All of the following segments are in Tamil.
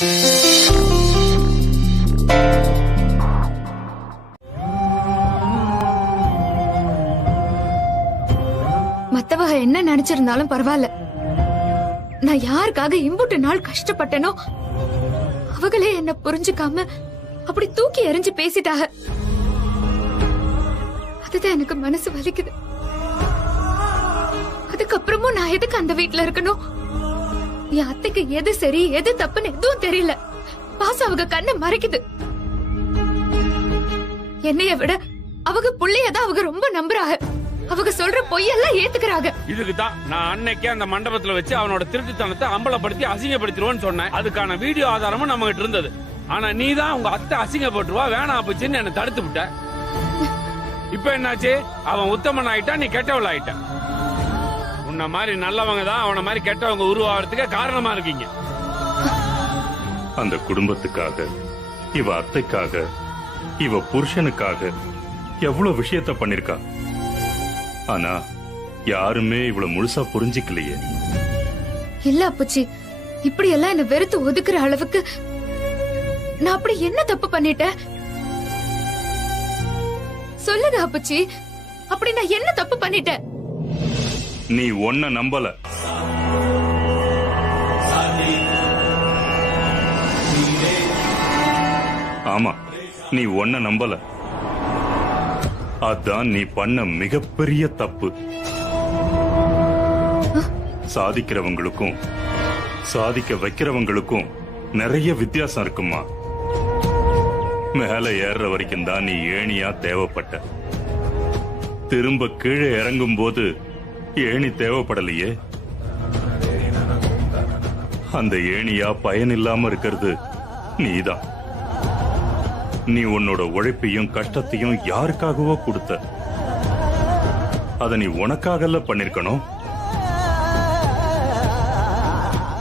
மத்தவங்க என்ன நினைச்சிருந்தாலும் பரவாயில்ல, நான் யாருக்காக இம்புட்டு நாள் கஷ்டப்பட்டனோ அவங்களே என்ன புரிஞ்சுக்காம அப்படி தூக்கி எறிஞ்சு பேசிட்டாங்க. அதுதான் எனக்கு மனசு வலிக்குது. அதுக்கப்புறமும் நான் எதுக்கு அந்த வீட்டுல இருக்கணும்? என் அத்தைக்கு எது சரி எது தப்புன்னு எதுவும் தெரியல. பாசம் அவங்க கண்ணை மறைக்குது. என்னைய விட அவங்க புள்ளையதான் அவங்க ரொம்ப நம்புறாங்க. அவங்க சொல்ற பொய்யெல்லாம் ஏத்துக்கிறாங்க. இதுக்குதான் நான் அன்னைக்கே அந்த மண்டபத்துல வச்சு அவனோட திருட்டுத்தனத்தை அம்பலப்படுத்தி அசிங்கப்படுத்திடுவோன்னு சொன்னேன். அதுக்கான வீடியோ ஆதாரமும் நம்ம கிட்ட இருந்தது. ஆனா நீதான் உங்க அத்தை அசிங்கப்பட்டுருவா வேணாம் போச்சுன்னு என்ன தடுத்து விட்ட. இப்ப என்னாச்சு? அவன் உத்தமன் ஆயிட்டா, நீ கெட்டவள் ஆயிட்ட. உன்ன மாதிரி நல்லவங்க தான் அவன மாதிரி கெட்டவங்க உருவாகிறதுக்கு காரணமா இருக்கீங்க. அந்த குடும்பத்துக்காக, இவ அத்தைக்காக, இவ புருஷனுக்காக எவ்வளவு விஷயத்த பண்ணிருக்கா. ஆனா யாருமே இவ்வளவு முழுசா புரிஞ்சிக்கலையே. இல்ல அப்புச்சி, இப்படி எல்லாம் என்ன வெறுத்து ஒதுக்குற அளவுக்கு நான் அப்படி என்ன தப்பு பண்ணிட்டேன்? சொல்லுங்க அப்புச்சி, அப்படி நான் என்ன தப்பு பண்ணிட்டேன்? நீ ஒன்ன நம்பல. ஆமா, நீ ஒன்ன நம்பல. அதான் நீ பண்ண மிகப்பெரிய தப்பு. சாதிக்கிறவங்களுக்கும் சாதிக்க வைக்கிறவங்களுக்கும் நிறைய வித்தியாசம் இருக்குமா. மேல ஏறுற வரைக்கும் தான் நீ ஏணியா தேவைப்பட்ட. திரும்ப கீழே இறங்கும் போது ஏணி தேவைப்படலையே. அந்த ஏணியா பயன் இல்லாம இருக்கிறது நீதான். நீ உன்னோட உழைப்பையும் கஷ்டத்தையும் யாருக்காகவோ கொடுத்த. அத நீ உனக்காகல பண்ணிருக்கணும்.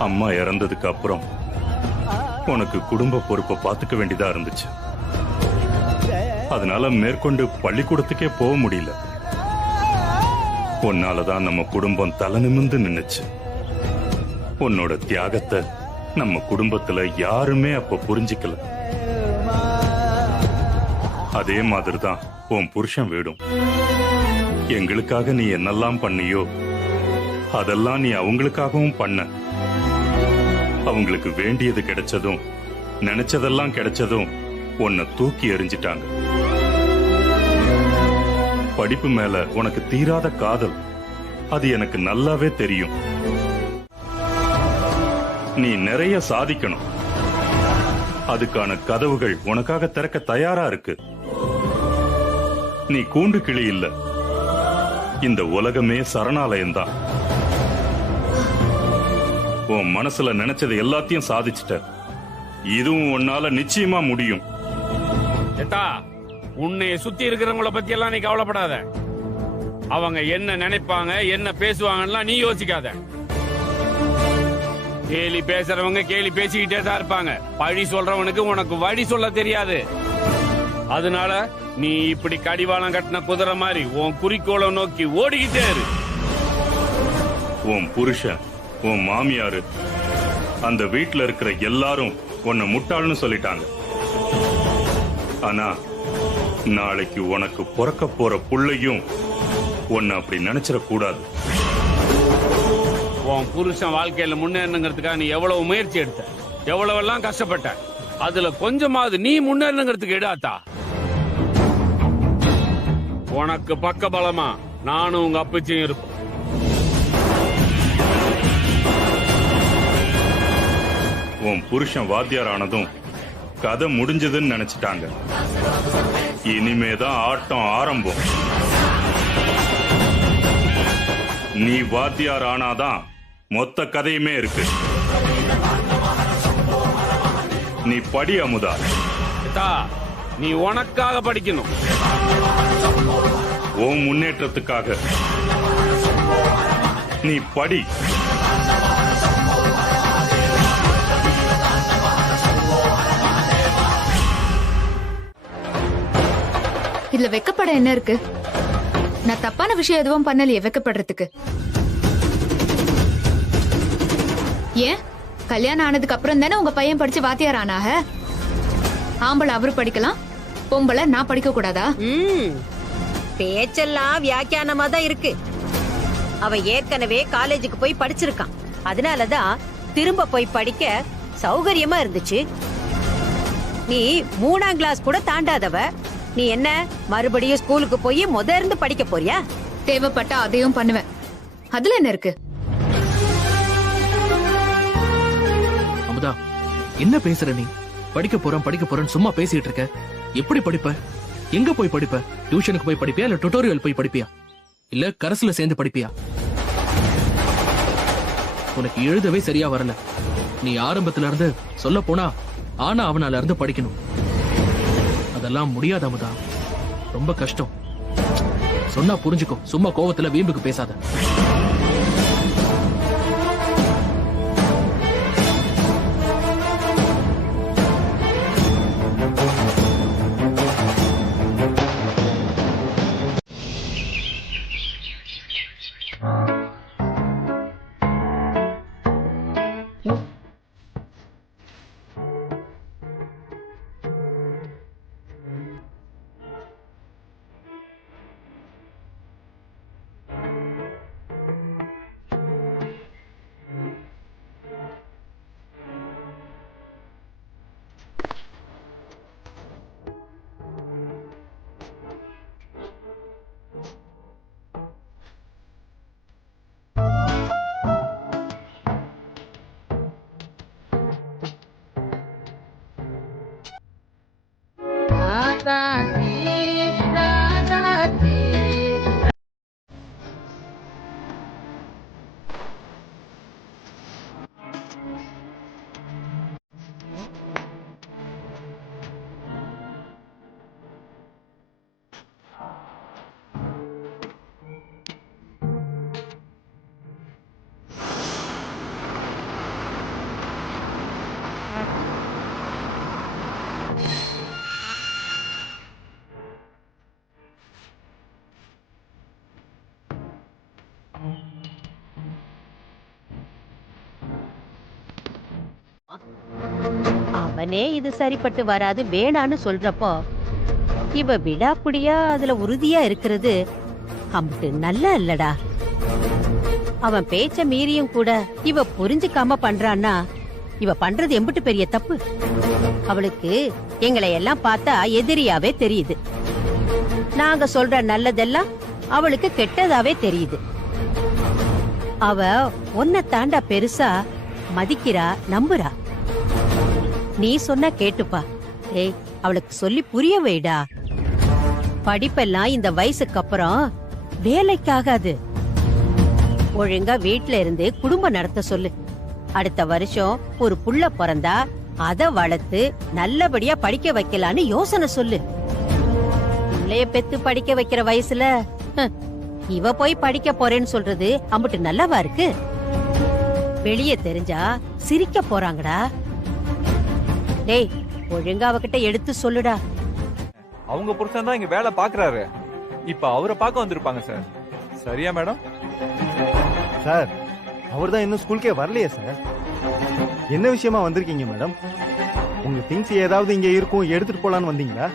அம்மா இறந்ததுக்கு அப்புறம் உனக்கு குடும்ப பொறுப்பை பாத்துக்க வேண்டியதா இருந்துச்சு. அதனால மேற்கொண்டு பள்ளிக்கூடத்துக்கே போக முடியல. உன்னாலதான் நம்ம குடும்பம் தலை நிமிர்ந்து நின்னுச்சு. உன்னோட தியாகத்தை நம்ம குடும்பத்துல யாருமே அப்ப புரிஞ்சுக்கல. அதே மாதிரிதான் உன் புருஷன் வீடும். எங்களுக்காக நீ என்னெல்லாம் பண்ணியோ அதெல்லாம் நீ அவங்களுக்காகவும் பண்ண. அவங்களுக்கு வேண்டியது கிடைச்சதும் நினைச்சதெல்லாம் கிடைச்சதும் உன்னை தூக்கி எறிஞ்சிட்டாங்க. படிப்பு மேல உனக்கு தீராத காதல், அது எனக்கு நல்லாவே தெரியும். நீ நிறைய சாதிக்கணும். அதுக்கான கதவுகள் உனக்காக திறக்க தயாரா இருக்கு. நீ கூண்டு கிளி இல்ல, இந்த உலகமே சரணாலயம்தான். உன் மனசுல நினைச்சது எல்லாத்தையும் சாதிச்சிட்ட. இதுவும் உன்னால நிச்சயமா முடியும். உன்னை சுத்தி இருக்கிறவங்கள பத்தி எல்லாம் நீ கவலைப்படாத. அவங்க என்ன நினைப்பாங்க என்ன பேசுவாங்கன்னா நீ யோசிக்காத. கேலி பேசுறவங்க கேலி பேசிக்கிட்டே தான் இருப்பாங்க. பழி சொல்றவனுக்கு உனக்கு வழி சொல்ல தெரியாது. அதனால நீ இப்படி கடிவாளம் கட்டின குதிரை மாதிரி உன் குறிக்கோளை நோக்கி ஓடிக்கிட்டே இரு. உன் புருஷன், உன் மாமியாரு, அந்த வீட்டுல இருக்கிற எல்லாரும் உன்னை முட்டாள்னு சொல்லிட்டாங்க. ஆனா நாளைக்கு உனக்கு பிறக்க போற புள்ளையும் உன்னை அப்படி நினைச்சிட கூடாது. உன் புருஷன் வாழ்க்கையில முன்னேறணுங்கிறதுக்காக நீ எவ்வளவு முயற்சி எடுத்த, எவ்வளவு எல்லாம் கஷ்டப்பட்ட. அதுல கொஞ்சமாவது நீ முன்னேறணுங்கிறதுக்கு இடாத்தா. உனக்கு பக்க பலமா நானும் உங்க அப்பச்சியும் இருப்போம். உன் புருஷன் வாத்தியார் ஆனதும் கதை முடிஞ்சதுன்னு நினைச்சிட்டாங்க. இனிமேதான் ஆட்டம் ஆரம்பம். நீ வாத்தியார் ஆனாதான் மொத்த கதையுமே இருக்கு. நீ படி அமுதா. நீ உனக்காக படிக்கணும். உன் முன்னேற்றத்துக்காக நீ படி. இதுல வெக்கப்பட என்ன இருக்கு? நான் தப்பான விஷயம் எதுவும் பண்ணலையே வெக்கப்படுறதுக்கு. ஏன் கல்யாணம் ஆனதுக்கு அப்புறம் தானே உங்க பையன் படிச்சு வாத்தியார் ஆனாக. ஆம்பளை அவரு படிக்கலாம், பொம்பளை நான் படிக்க கூடாதா? பேச்செல்லாம் வியாக்கியானமா தான் இருக்கு. அவன் ஏற்கனவே காலேஜுக்கு போய் படிச்சிருக்கான். அதனாலதான் திரும்ப போய் படிக்க சௌகரியமா இருந்துச்சு. நீ 3ஆம் கிளாஸ் கூட தாண்டாதவ. நீ என்ன மறுபடியும் ஸ்கூலுக்கு போய் இருந்து படிக்க போறியா? தேவைப்பட்டா அதையும் பண்ணுவேன். அதுல என்ன இருக்கு? அமுதா, என்ன பேசுற நீ? படிக்க போறேன்னு சும்மா பேசிட்டு இருக்க. எப்படி படிப்ப? எங்க போய் படிப்ப? டியூஷனுக்கு போய் படிப்பியா, இல்ல டுட்டோரியல் போய் படிப்பியா, இல்ல கரஸ்ல சேர்ந்து படிப்பியா? உனக்கு எழுதவே சரியா வரல. நீ ஆரம்பத்துல இருந்து சொல்ல போனா ஆனா அவனால இருந்து படிக்கணும். அதெல்லாம் முடியாது அமுதா, ரொம்ப கஷ்டம். சொன்னா புரிஞ்சுக்கோ, சும்மா கோவத்துல வீம்புக்கு பேசாத. அவனே இது சரிப்பட்டு வராது வேணான்னு சொல்றப்போ இவ விடாப்புடியா அதுல உறுதியா இருக்கிறது அம்புட்டு நல்லா இல்லடா. அவன் பேச்ச மீறியும் கூட இவ புரிஞ்சுக்காம பண்றான்னா இவ பண்றது எம்பிட்டு பெரிய தப்பு. அவளுக்கு எங்களை எல்லாம் பார்த்தா எதிரியாவே தெரியுது. நாங்க சொல்ற நல்லதெல்லாம் அவளுக்கு கெட்டதாவே தெரியுது. அவ உன்னை தாண்டா பெருசா மதிக்கிறா, நம்புறா. நீ சொன்னா கேட்டுப்பா. ஏய், அவளுக்கு சொல்லி புரிய வைடா. படிப்பெல்லாம் இந்த வயசுக்கு அப்புறம் வேலைக்காகாது. ஒழுங்கா வீட்ல இருந்து குடும்பம் நடத்த சொல்லு. அடுத்த வருஷம் ஒரு புள்ள பிறந்தா அத வளர்த்து நல்லபடியா படிக்க வைக்கலான்னு யோசனை சொல்லு. பிள்ளைய பெத்து படிக்க வைக்கிற வயசுல இவ போய் படிக்க போறேன்னு சொல்றது அம்புட்டு நல்லாவா இருக்கு? வெளியே தெரிஞ்சா சிரிக்க போறாங்கடா. டேய், ஒழுங்கா அவகிட்ட எடுத்து சொல்லுடா. அவங்க புருஷன் தான் இங்க வேலை பாக்குறாரு. இப்ப அவரை பார்க்க வந்திருப்பாங்க சார். சரியா மேடம்? சார், அவர் தான் இன்னும் ஸ்கூலுக்கே வரலையே சார். என்ன விஷயமா வந்திருக்கீங்க மேடம்? உங்க திங்ஸ் ஏதாவது இங்க இருக்கும், எடுத்துட்டு போலான்னு வந்தீங்களா?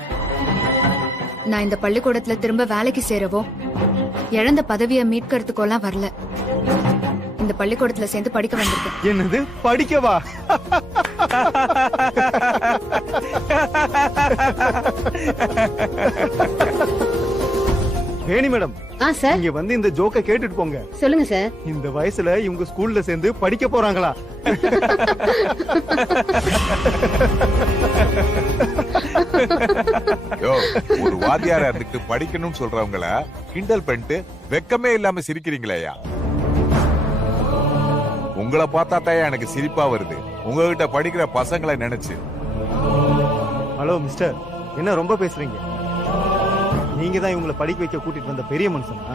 நான் இந்த பள்ளிக்கூடத்துல திரும்ப வேலைக்கு சேரவோ இழந்த பதவியை மீட்கிறதுக்கோலாம் வரல. இந்த பள்ளிக்கூடத்துல சேர்ந்து படிக்க வந்திருக்கேன். என்னது, படிக்கவா? வேணி மேடம், சார், இங்க வந்து இந்த ஜோக்க கேட்டுட்டு போங்க. சொல்லுங்க சார். இந்த வயசுல இவங்க ஸ்கூல்ல சேர்ந்து படிக்க போறாங்களா? ஒரு வாத்தியாரா இருந்துட்டு படிக்கணும்னு சொல்றவங்கள கிண்டல் பண்ணிட்டு வெக்கமே இல்லாம சிரிக்கிறீங்களேயா? உங்களை பார்த்தா தான் எனக்கு சிரிப்பா வருது, உங்ககிட்ட படிக்கிற பசங்களை நினைச்சு. ஹலோ மிஸ்டர், என்ன ரொம்ப பேசுறீங்க? நீங்க தான் இவங்களை படிக்க வைக்க கூட்டிட்டு வந்த பெரிய மனுஷனா?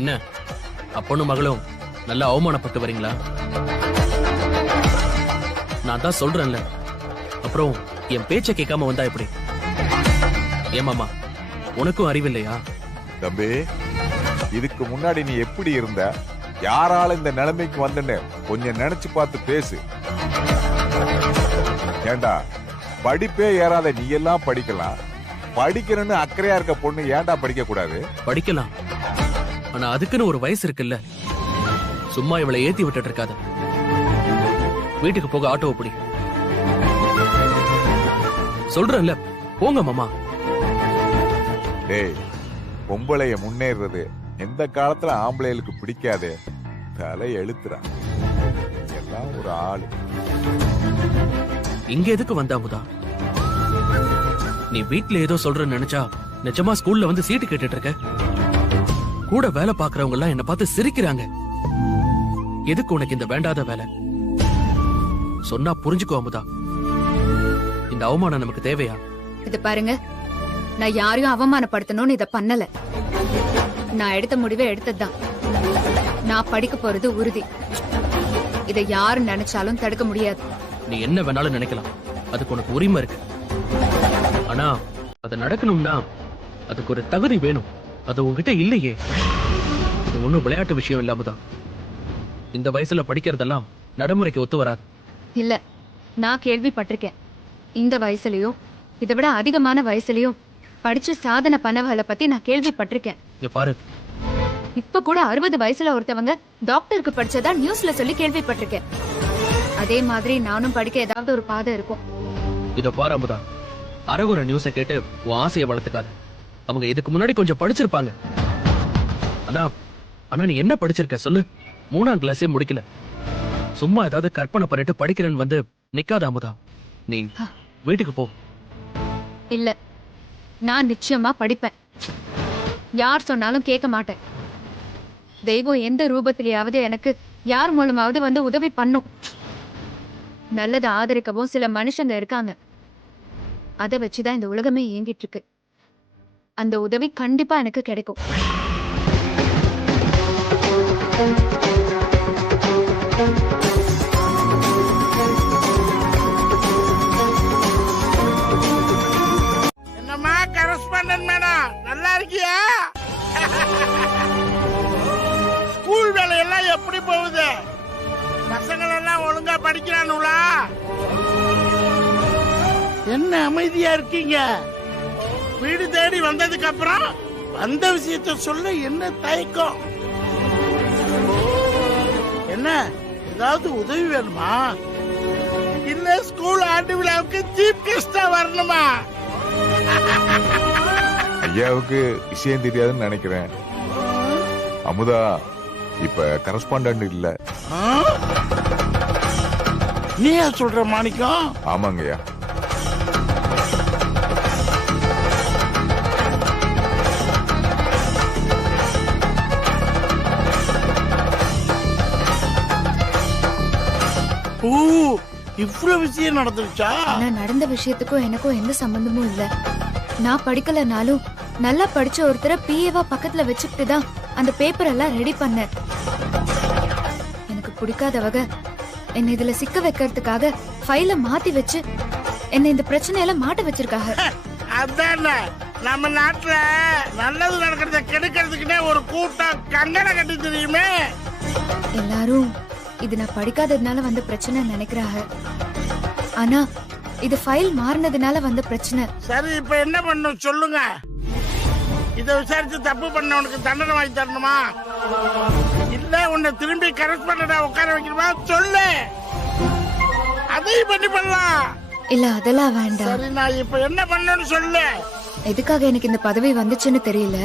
என்ன அப்பனும் மகளும் நல்லா அவமானப்பட்டு வரீங்களா? நான் தான் சொல்றேன்ல, அப்புறம் என் பேச்ச கேட்காம வந்தா எப்படி? ஏமாமா, உனக்கும் அறிவில்லையா? தம்பி, இதுக்கு முன்னாடி நீ எப்படி இருந்த, யாரால இந்த நிலைமைக்கு வந்தன்னு கொஞ்சம் நினைச்சு பார்த்து பேசு. ஏண்டா படிப்பே ஏறாத நீ எல்லாம் படிக்கலாம், படிக்கணும்னு அக்கறையா இருக்க பொண்ணு ஏன்டா படிக்க கூடாது? படிக்கலாம், ஆனா அதுக்குன்னு ஒரு வயசு இருக்குல்ல. சும்மா இவளை ஏத்தி விட்டுட்டு இருக்காத. வீட்டுக்கு போக ஆட்டோவை பிடி. சொல்றேன்ல, போங்க மாமா. டேய், பொம்பளைய முன்னேறது எந்த காலத்துல ஆம்பளைகளுக்கு பிடிக்காது. தலை எழுத்துறா எல்லாம் ஒரு ஆளு. இங்க எதுக்கு வந்தாமுதா? நீ வீட்ல ஏதோ சொல்றன்னு நினைச்சா நிஜமா ஸ்கூல்ல வந்து சீட்டு கேட்டுட்டு இருக்க. கூட வேலை பாக்குறவங்க எல்லாம் என்ன பார்த்து சிரிக்கிறாங்க. எதுக்கு உனக்கு இந்த வேண்டாத வேலை? சொன்னா புரிஞ்சுக்கோ அமுதா. இந்த அவமானம் நமக்கு தேவையா? இது பாருங்க, நான் யாரையும் அவமானப்படுத்தணும்னு இத பண்ணல. நான் எடுத்த முடிவை எடுத்ததுதான். நான் படிக்க போறது உறுதி. இதை யாரு நினைச்சாலும் தடுக்க முடியாது. நீ என்ன வேணாலும் நினைக்கலாம், அதுக்கு உனக்கு உரிமை இருக்கு. ஆனா அது நடக்கணும்னா அதுக்கு ஒரு தகுதி வேணும். அது உன்கிட்ட இல்லையே. இது ஒண்ணும் விளையாட்டு விஷயம் இல்லாமதான். இந்த வயசுல படிக்கிறதெல்லாம் நடைமுறைக்கு ஒத்து வராது. இல்ல, நான் கேள்விப்பட்டிருக்கேன். இந்த வயசுலயும் இதை விட அதிகமான வயசுலயும் படிச்சு சாதனை பண்ணவங்களை பத்தி நான் கேள்விப்பட்டிருக்கேன். இங்க பாரு, இப்ப கூட 60 வயசுல ஒருத்தவங்க டாக்டருக்கு படிச்சதா நியூஸ்ல சொல்லி கேள்விப்பட்டிருக்கேன். அதே மாதிரி நானும் படிக்க ஏதாவது ஒரு பாதை இருக்கும். இத பாரு அமுதா, அரகுற நியூஸை கேட்டு உன் ஆசையை வளர்த்துக்காத. அவங்க இதுக்கு முன்னாடி கொஞ்சம் படிச்சிருப்பாங்க. ஆனா நீ என்ன படிச்சிருக்க சொல்லு? 3ஆம் கிளாஸே முடிக்கல. சும்மா ஏதாவது கற்பனை பண்ணிட்டு படிக்கிறேன்னு வந்து நிக்காத அமுதா. நீ வீட்டுக்கு போ. இல்ல, நான் நிச்சயமா படிப்பேன். யார் சொன்னாலும் கேட்க மாட்டேன். தெய்வம் எந்த ரூபத்திலேயாவது எனக்கு யார் மூலமாவது வந்து உதவி பண்ணும். நல்லதை ஆதரிக்கவும் சில மனுஷங்க இருக்காங்க. அதை வச்சுதான் இந்த உலகமே இயங்கிட்டு இருக்கு. அந்த உதவி கண்டிப்பா எனக்கு கிடைக்கும். என்னம்மா கரஸ்பாண்டன்ட் மேடம், நல்லா இருக்கியா? ஸ்கூல் வேலையெல்லாம் எப்படி போகுது? பசங்கள் எல்லாம் ஒழுங்கா படிக்கிறானுங்களா? என்ன அமைதியா இருக்கீங்க? வீடு தேடி வந்ததுக்கு அப்புறம் வந்த விஷயத்த சொல்ல என்ன தயக்கம்? என்ன ஏதாவது உதவி வேணுமா? இல்ல ஸ்கூல் ஆண்டு விழாவுக்கு சீஃப் கெஸ்டா வரணுமா? ஐயாவுக்கு விஷயம் தெரியாதுன்னு நினைக்கிறேன். அமுதா இப்ப கரஸ்பாண்டன்ட் இல்ல. நீயா சொல்ற மாணிக்கம்? ஆமாங்கய்யா. ஓ, இவ்வளவு விஷயம் நடந்துருச்சா? ஆனா நடந்த விஷயத்துக்கும் எனக்கும் எந்த சம்பந்தமும் இல்ல. நான் படிக்கலனாலும் நல்லா படிச்ச ஒருத்தரை பிஏவா பக்கத்துல வச்சுக்கிட்டு தான் அந்த பேப்பர் எல்லாம் ரெடி பண்ணேன். எனக்கு பிடிக்காதவங்க என்னை இதுல சிக்க வைக்கிறதுக்காக ஃபைல மாத்தி வச்சு என்னை இந்த பிரச்சனையெல்லாம் மாட்ட வச்சிருக்காங்க. அதானே நம்ம நாட்டுல நல்லது நடக்கிறத கெடுக்கிறதுக்குன்னே ஒரு கூட்டம் கங்கணம் கட்டி தெரியுமே. எல்லாரும் இது நான் படிக்காததுனால வந்த பிரச்சனை நினைக்கிறாங்க. ஆனா இது ஃபைல் மாறினதுனால வந்த பிரச்சனை. சரி, இப்ப என்ன பண்ணும் சொல்லுங்க? இத விசாரிச்சு தப்பு பண்ணவனுக்கு தண்டனை வாங்கி தரணுமா? இல்ல உன்னை திரும்பி கரஸ்பாண்டா உட்கார வைக்கணுமா? சொல்லு, அதையும் பண்ணலாம். இல்ல அதெல்லாம் வேண்டாம். சரி, நான் இப்ப என்ன பண்ணணும்னு சொல்லு. எதுக்காக எனக்கு இந்த பதவி வந்துச்சுன்னு தெரியல,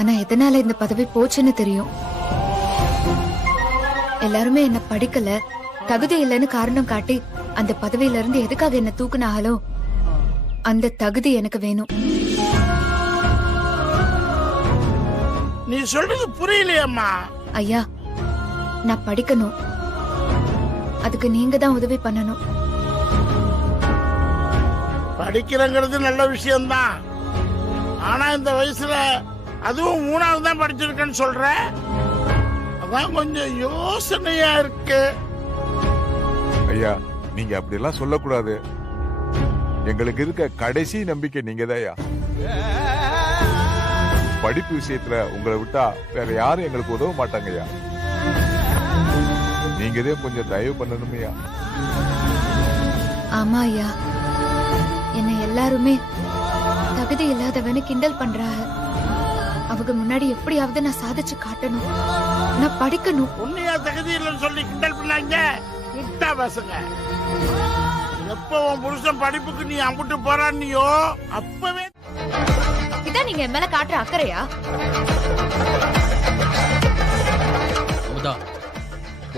ஆனா எதனால இந்த பதவி போச்சுன்னு தெரியும். எல்லாருமே என்ன படிக்கல, தகுதி இல்லைன்னு காரணம் காட்டி அந்த பதவியில இருந்து எதுக்காக என்ன தூக்குனாங்களோ அந்த தகுதி எனக்கு வேணும். நீ சொல்றது புரியலையம்மா. ஐயா, நான் படிக்கணும். அதுக்கு நீங்க தான் உதவி பண்ணணும். படிக்கிறங்கிறது நல்ல விஷயம்தான். ஆனா இந்த வயசுல அதுவும் 3ஆவது தான் படிச்சிருக்கேன்னு சொல்ற. அதான் கொஞ்சம் யோசனையா இருக்கு. ஐயா, நீங்க அப்படி எல்லாம் சொல்லக்கூடாது. எங்களுக்கு இருக்க கடைசி நம்பிக்கை நீங்க தான். படிப்பு விஷயத்துல உங்களை விட்டா வேற யாரும் எங்களுக்கு உதவ மாட்டாங்கய்யா. நீங்க இதே கொஞ்சம் தயவு பண்ணணுமையா. ஆமா ஐயா, என்னை எல்லாருமே தகுதி இல்லாதவனு கிண்டல் பண்றாங்க. அவங்க முன்னாடி எப்படியாவது நான் சாதிச்சு காட்டணும், நான் படிக்கணும். உன்னையா தகுதி இல்லைன்னு சொல்லி கிண்டல் பண்ணாங்க முட்டா பசங்க. எப்ப உன் புருஷன் படிப்புக்கு நீ அம்புட்டு போறான்னியோ அப்பவே இதான் நீங்க என் மேல காட்டுற அக்கறையா? அமுதா,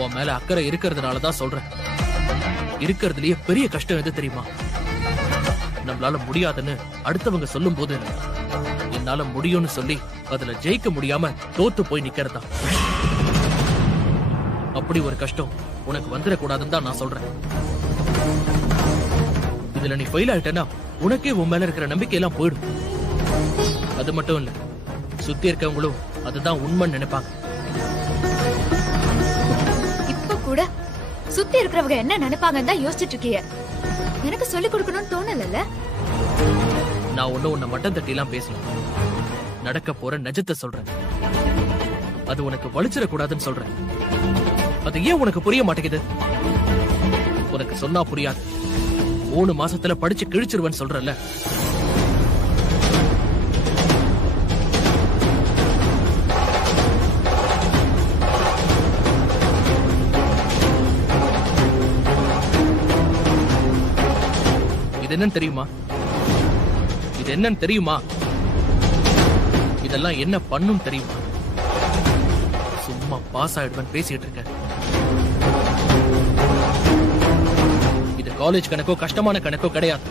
உன் மேல அக்கறை இருக்கிறதுனாலதான் சொல்றேன். இருக்கிறதுலயே பெரிய கஷ்டம் எது தெரியுமா? நம்மளால முடியாதுன்னு அடுத்தவங்க சொல்லும் போது என்னால முடியும்னு சொல்லி அதுல ஜெயிக்க முடியாம தோத்து போய் நிக்கிறதா. அப்படி ஒரு கஷ்டம் உனக்கு வந்துடக்கூடாதுன்னு தான் நான் சொல்றேன். இதுல நீ ஃபெயில் ஆயிட்டேன்னா உனக்கே உன் மேல இருக்கிற நம்பிக்கை எல்லாம் போயிடும். அது மட்டும் இல்ல, சுத்தி இருக்கவங்களும் அதுதான் உண்மைன்னு நினைப்பாங்க. இப்ப கூட சுத்தி இருக்கிறவங்க என்ன நினைப்பாங்கன்னு தான் யோசிச்சுட்டு இருக்கிய. எனக்கு சொல்லிக் கொடுக்கணும்னு தோணல. நான் உன்னை மட்டம் தட்டி எல்லாம் பேசல. நடக்க போற நிஜத்தை சொல்றேன். அது உனக்கு வலிச்சிடக்கூடாதுன்னு சொல்றேன். அது ஏன் உனக்கு புரிய மாட்டேங்குது? உனக்கு சொன்னா புரியாது. 3 மாசத்துல படிச்சு கிழிச்சிருவேன்னு சொல்றல. இது என்னன்னு தெரியுமா? இது என்னன்னு தெரியுமா? இதெல்லாம் என்ன பண்ணும் தெரியுமா? சும்மா பாஸ் ஆயிடுவேன் பேசிட்டு இருக்க. இது காலேஜ் கணக்கோ கஷ்டமான கணக்கோ கிடையாது.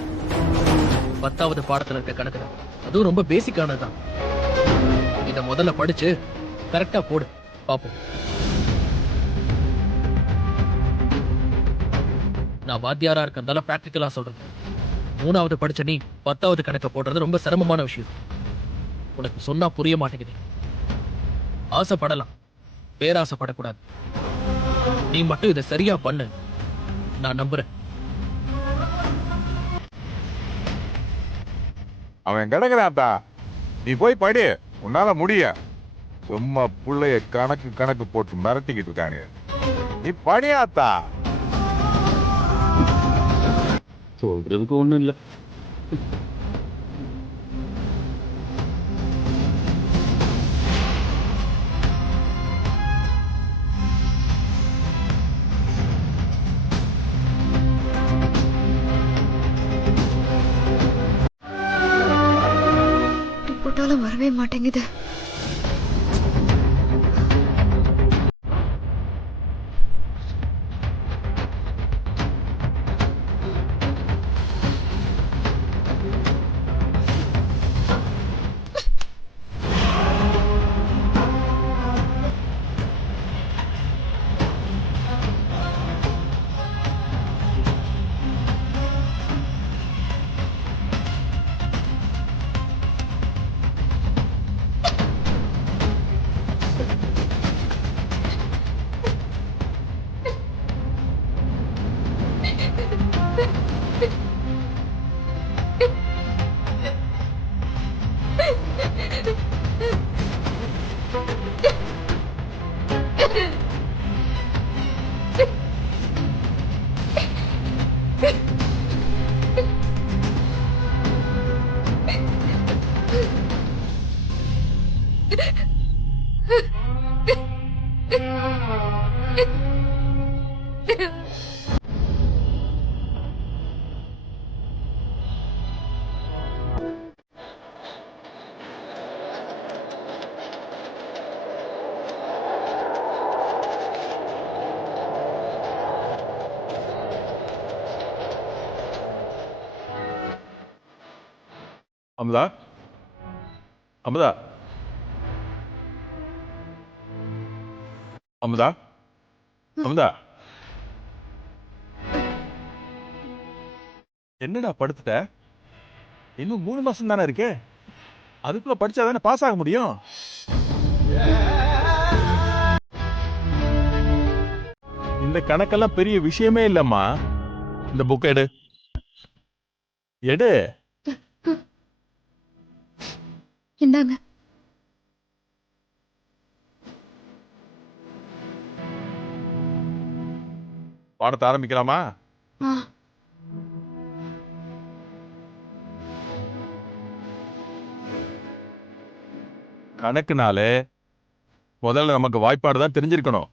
10வது பாடத்துல இருக்க கணக்கு தான். அதுவும் ரொம்ப பேசிக்கானதுதான். இத முதல்ல படிச்சு கரெக்டா போடு பாப்போம். நான் வாத்தியாரா இருக்கிறதால பிராக்டிகலா சொல்றேன். 3வது படிச்ச நீ 10வது கணக்க போடுறது ரொம்ப சிரமமான விஷயம். உனக்கு சொன்னா புரிய மாட்டேங்குது. ஆசைப்படலாம், பேராசைப்படக்கூடாது. நீ மட்டும் இதை சரியா பண்ணு, நான் நம்புறேன். அவன் கிடக்குறான்டா, நீ போய் படி, உன்னால முடிய. சும்மா புள்ளைய கணக்கு போட்டு மிரட்டிக்கிட்டு இருக்கானு. நீ படியாத்தா. சொல்றதுக்கு ஒண்ணும் இல்ல. போட்டாலும் வரவே மாட்டேங்குது. அமுதா, அமுதா, அமுதா, அமுதா, என்னடா படுத்துட்ட? இன்னும் 3 மாசம் தானே இருக்கு. அதுக்குள்ள படிச்சா தானே பாஸ் ஆக முடியும். இந்த கணக்கெல்லாம் பெரிய விஷயமே இல்லம்மா. இந்த புக் எடு, எடு. இந்தாங்க. பாடத்தை ஆரம்பிக்கலாமா? கணக்குனாலே முதல்ல நமக்கு வாய்ப்பாடு தான் தெரிஞ்சிருக்கணும்.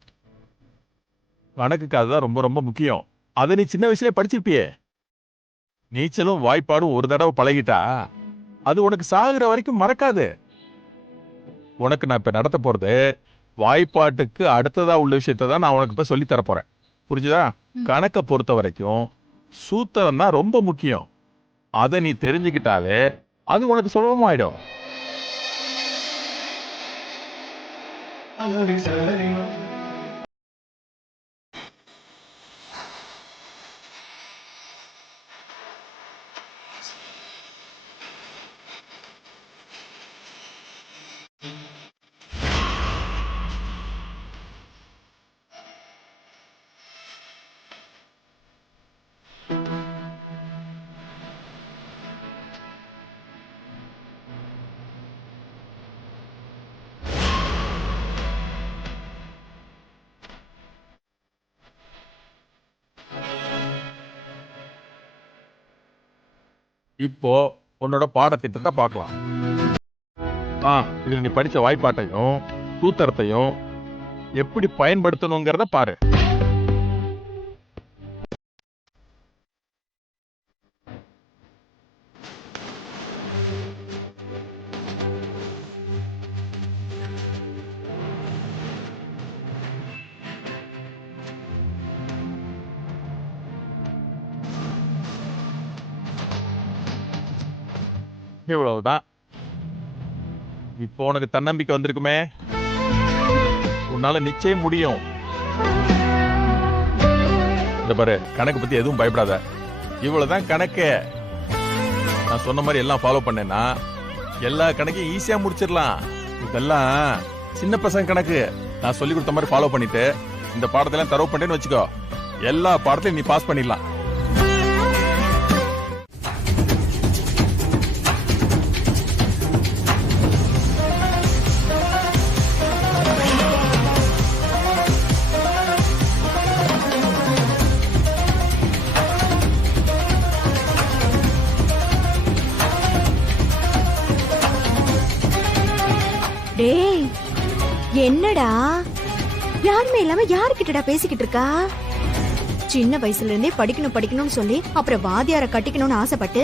கணக்குக்கு அதுதான் ரொம்ப ரொம்ப முக்கியம். அதை நீ சின்ன வயசுல படிச்சிருப்பியே. நீச்சலும் வாய்ப்பாடும் ஒரு தடவை பழகிட்டா அது உனக்கு சாகுற வரைக்கும் மறக்காது. உனக்கு நான் இப்ப நடத்த போறது வாய்ப்பாட்டுக்கு அடுத்ததா உள்ள விஷயத்த தான் நான் உனக்கு இப்ப சொல்லி தர போறேன். புரிஞ்சுதா? கணக்கை பொறுத்த வரைக்கும் சூத்திரம் தான் ரொம்ப முக்கியம். அதை நீ தெரிஞ்சுக்கிட்டாலே அது உனக்கு சுலபமாயிடும். இப்போ உன்னோட பாடத்திட்டத்தை பார்க்கலாம். இதுல நீ படிச்ச வாய்ப்பாட்டையும் சூத்திரத்தையும் எப்படி பயன்படுத்தணுங்கிறத பாரு. இவ்வளவுதான். இப்போ உனக்கு தன்னம்பிக்கை வந்திருக்குமே, உன்னால நிச்சயம் முடியும். இந்த பாரு, கணக்கு பத்தி எதுவும் பயப்படாத. இவ்வளவுதான் கணக்கு. நான் சொன்ன மாதிரி எல்லாம் ஃபாலோ பண்ணேன்னா எல்லா கணக்கையும் ஈஸியா முடிச்சிடலாம். இதெல்லாம் சின்ன பசங்க கணக்கு. நான் சொல்லி கொடுத்த மாதிரி ஃபாலோ பண்ணிட்டு இந்த பாடத்தெல்லாம் தரவு பண்ணிட்டேன்னு வச்சுக்கோ, எல்லா பாடத்தையும் நீ பாஸ் பண்ணிடலாம். டேய், என்னடா யாருமே இல்லாம யாருக்கிட்டடா பேசிக்கிட்டு இருக்கா? சின்ன வயசுல இருந்தே படிக்கணும் படிக்கணும்னு சொல்லி அப்புறம் வாத்தியார கட்டிக்கணும்னு ஆசைப்பட்டு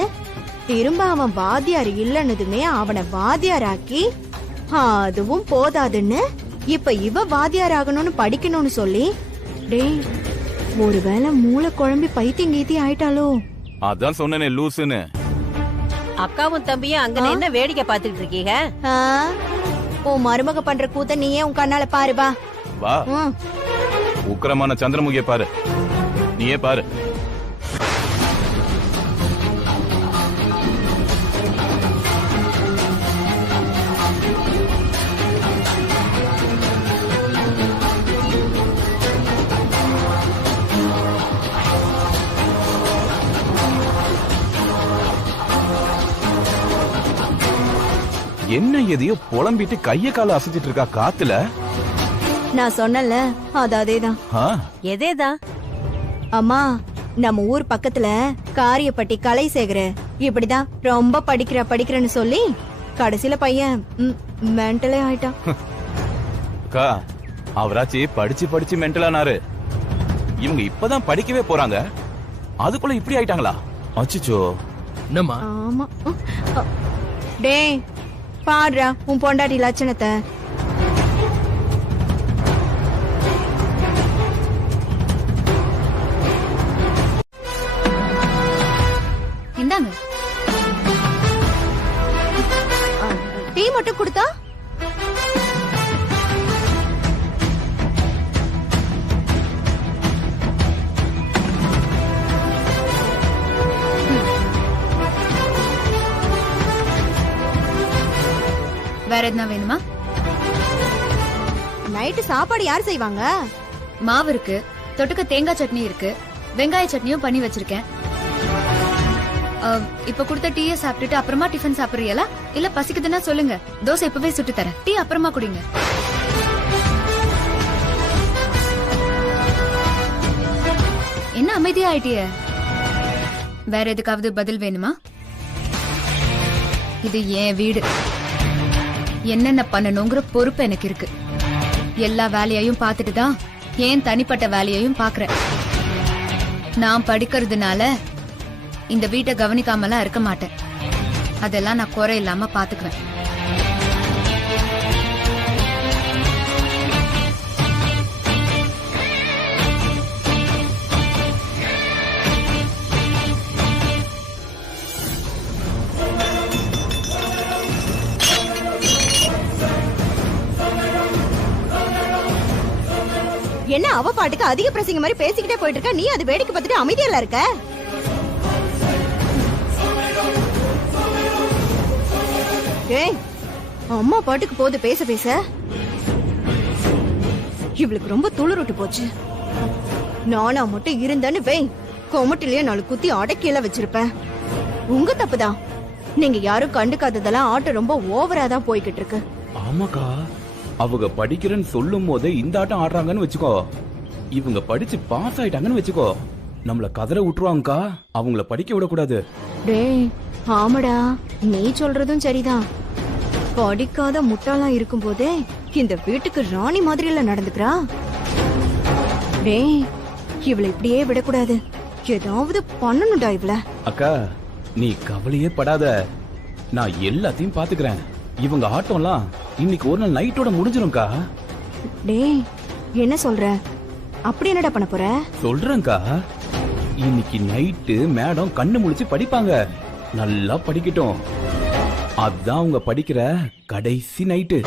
திரும்ப அவன் வாத்தியார் இல்லைன்னதுமே அவனை வாத்தியாராக்கி, அதுவும் போதாதுன்னு இப்ப இவ வாத்தியார் ஆகணும்னு படிக்கணும்னு சொல்லி, டேய் ஒருவேளை மூளை குழம்பி பைத்தியம் கீத்தி ஆயிட்டாலோ? அதான் சொன்னேனே லூசுன்னு. அக்காவும் தம்பியும் அங்க என்ன வேடிக்கை பார்த்துட்டு இருக்கீங்க? உன் மருமக பண்ற கூத்த நீயே உன் கண்ணால பாரு. வா வா, உக்கிரமான சந்திரமுகிய பாரு, நீயே பாரு. என்ன எதையோ புலம்பிட்டு கைய கால அசைச்சிட்டு இருக்கா காத்துல. நான் சொன்னல, அது அதேதான். எதேதான்? அம்மா, நம்ம ஊர் பக்கத்துல காரியப்பட்டி கலைசேகர இப்படிதான் ரொம்ப படிக்கிறேன்னு சொல்லி கடைசியில பையன் மென்டலே ஆயிட்டான். அக்கா, அவராச்சி படிச்சு படிச்சு மென்டலானாரு. இவங்க இப்பதான் படிக்கவே போறாங்க, அதுக்குள்ள இப்படி ஆயிட்டாங்களா? அச்சச்சோ. என்னம்மா? ஆமா. டேய் பாடுறா உன் பொண்டாட்டி லட்சணத்தை. இந்தாங்க. டீ மட்டும் கொடுத்தா? வேற எதுனா வேணுமா? நைட்டு சாப்பாடு யார் செய்வாங்க? மாவு இருக்கு, தொட்டுக்க தேங்காய் சட்னி இருக்கு, வெங்காய சட்னியும் பண்ணி வச்சிருக்கேன். இப்ப கொடுத்த டீயை சாப்பிட்டுட்டு அப்புறமா டிஃபன் சாப்பிடுறீங்களா? இல்ல பசிக்குதுன்னா சொல்லுங்க, தோசை இப்பவே சுட்டு தரேன். டீ அப்புறமா குடிங்க. என்ன அமைதியா ஆயிட்டிய? வேற எதுக்காவது பதில் வேணுமா? இது என் வீடு. என்னென்ன பண்ணணுங்கிற பொறுப்பு எனக்கு இருக்கு. எல்லா வேலையையும் பார்த்துட்டு தான் ஏன் தனிப்பட்ட வேலையையும் பாக்குறேன். நான் படிக்கிறதுனால இந்த வீட்டை கவனிக்காமலாம் இருக்க மாட்டேன். அதெல்லாம் நான் குறை இல்லாம பாத்துக்குவேன். என்ன அவ பாட்டுக்கு அதிக பிரசங்க மாதிரி பேசிக்கிட்டே போயிட்டு இருக்க, நீ அது வேடிக்கை பார்த்துட்டு அமைதியா இருக்க? ஏய், அம்மா பாட்டுக்கு போது பேச பேச இவளுக்கு ரொம்ப துளுருட்டு போச்சு. நானா மட்டும் இருந்தேன்னு வை, கொமட்டிலேயே 4 குத்தி அடக்கியெல்லாம் வச்சிருப்பேன். உங்க தப்புதான். நீங்க யாரும் கண்டுக்காததெல்லாம் ஆட்டம் ரொம்ப ஓவரா தான் போய்கிட்டு இருக்கு. ஆமாக்கா, அவங்க படிக்கிறேன்னு சொல்லும் போதே இந்த ஆட்டம் ஆடுறாங்கன்னு வச்சுக்கோ. இவங்க படிச்சு பாஸ் ஆயிட்டாங்கன்னு வச்சுக்கோ, நம்மள கதற விட்டுருவாங்கக்கா. அவங்கள படிக்க விடக்கூடாது. டேய், ஆமாடா, நீ சொல்றதும் சரிதான். படிக்காத முட்டாளா இருக்கும் போதே இந்த வீட்டுக்கு ராணி மாதிரில நடந்துக்கிறா. டேய், இவளை இப்படியே விடக்கூடாது. ஏதாவது பண்ணணும்டா இவள. அக்கா, நீ கவலையே படாத, நான் எல்லாத்தையும் பாத்துக்கிறேன். இவங்க ஆட்டம்லாம் இன்னைக்கு ஒரு நாள் நைட்டோட முடிஞ்சிரும்க்கா. டேய், என்ன சொல்ற? அப்படி என்னடா பண்ண போற? சொல்றேன்க்கா, இன்னைக்கு நைட்டு மேடம் கண்ணு முழிச்சு படிப்பாங்க. நல்லா படிக்கட்டும். அதான் அவங்க படிக்கிற கடைசி நைட்டு.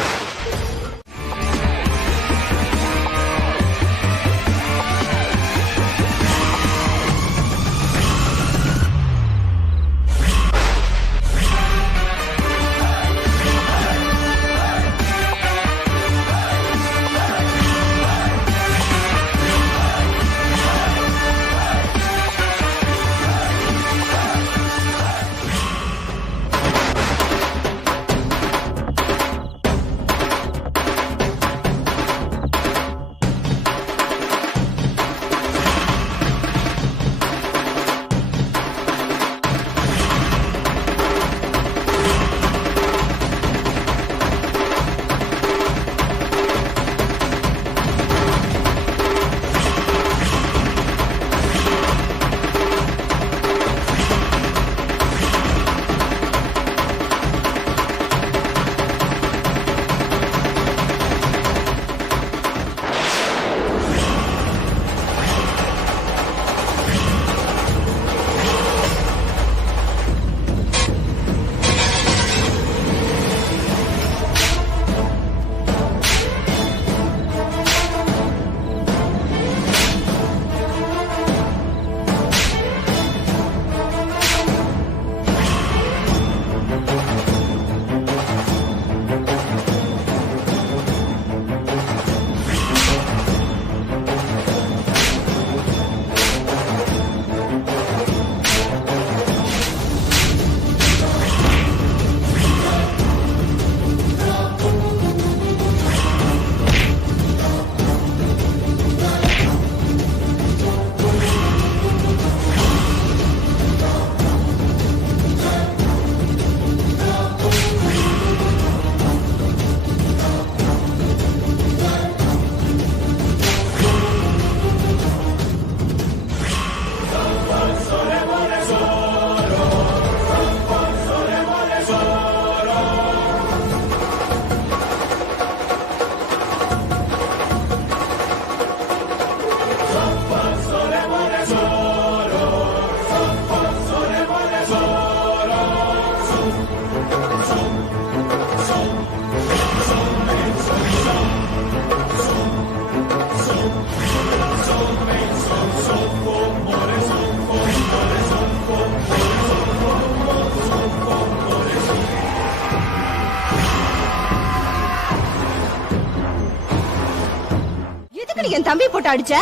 என் தம்பி போட்டு அடிச்ச?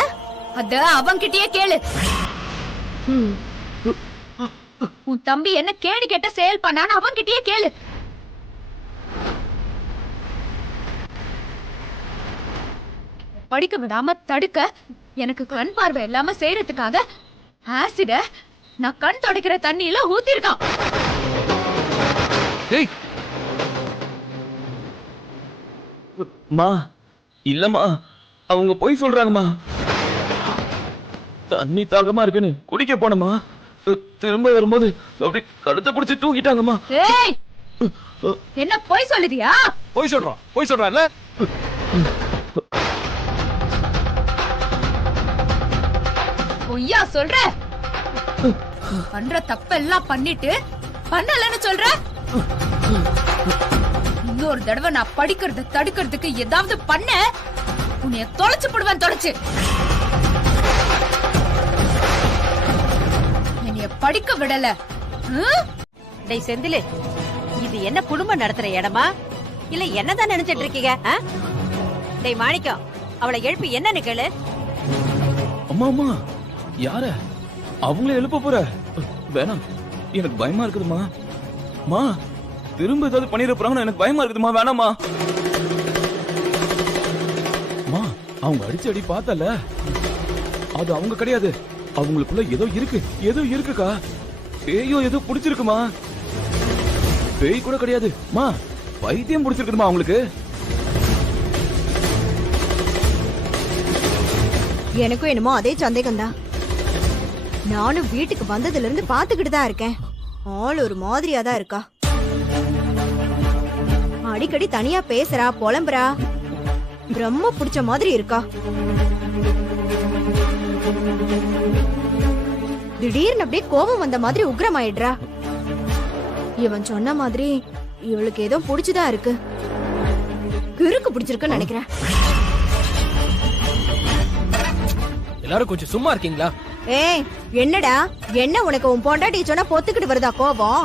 அத அவன்கிட்டயே கேளு. உன் தம்பி என்ன கேடு கேட்ட செயல் பண்ணான்னு அவன்கிட்டயே கேளு. படிக்க விடாம தடுக்க, எனக்கு கண் பார்வை இல்லாம செய்யறதுக்காக ஆசிட நான் கண் துடைக்கிற தண்ணியில ஊத்திருக்கான். டேய் மா இல்லம்மா, அவங்க போய் சொல்றாங்கம்மா. தண்ணி தாகமா இருக்குன்னு குடிக்க போனமா, திரும்ப வரும்போது அப்படி கழுத்தை பிடிச்சி தூக்கிட்டாங்கம்மா. ஏய் என்ன போய் சொல்லுதியா? போய் சொல்றான்ல. பொய்யா சொல்ற? பண்ற தப்பெல்லாம் பண்ணிட்டு பண்ணலன்னு சொல்ற? இன்னொரு தடவை நான் படிக்கிறத தடுக்கிறதுக்கு ஏதாவது பண்ண உன்னைய தொலைச்சு போடுவேன். தொலைச்சு என்னைய படிக்க விடல. டேய் செந்திலு, இது என்ன குடும்பம் நடத்துற இடமா இல்ல என்னதான் நினைச்சிட்டு இருக்கீங்க? டேய் மாணிக்கம், அவளை எழுப்பி என்னன்னு கேளு. அம்மா அம்மா, யார அவங்கள எழுப்ப போற? வேணாம், எனக்கு பயமா இருக்குதுமா. மா திரும்ப ஏதாவது பண்ணிட போறாங்கன்னு எனக்கு பயமா இருக்குதுமா. வேணாமா. மா அவங்க அடிச்சு அடி பார்த்தல, அது அவங்க கிடையாது. அவங்களுக்குள்ள ஏதோ இருக்குக்கா. பேயோ ஏதோ புடிச்சிருக்குமா. பேய் கூட கிடையாது மா, பைத்தியம் புடிச்சிருக்குதுமா அவங்களுக்கு. எனக்கும் என்னமோ அதே சந்தேகம் தான். நானும் வீட்டுக்கு வந்ததுல இருந்து பாத்துக்கிட்டு தான் இருக்கேன். ஆள் ஒரு மாதிரியா தான் இருக்கா. அடிக்கடி தனியா பேசுறா, புலம்புறா, பிரம்ம புடிச்ச மாதிரி இருக்கா. திடீர்னு அப்படியே கோபம் வந்த மாதிரி உக்ரமாயிடுறா. இவன் சொன்ன மாதிரி இவளுக்கு ஏதோ புடிச்சுதான் இருக்கு. கிறுக்கு பிடிச்சிருக்குன்னு நினைக்கிறேன். எல்லாரும் கொஞ்சம் சும்மா இருக்கீங்களா? ஏய் என்னடா, என்ன உனக்கு உன் பொண்டாட்டி சொன்னா பொத்துக்கிட்டு வருதா கோபம்?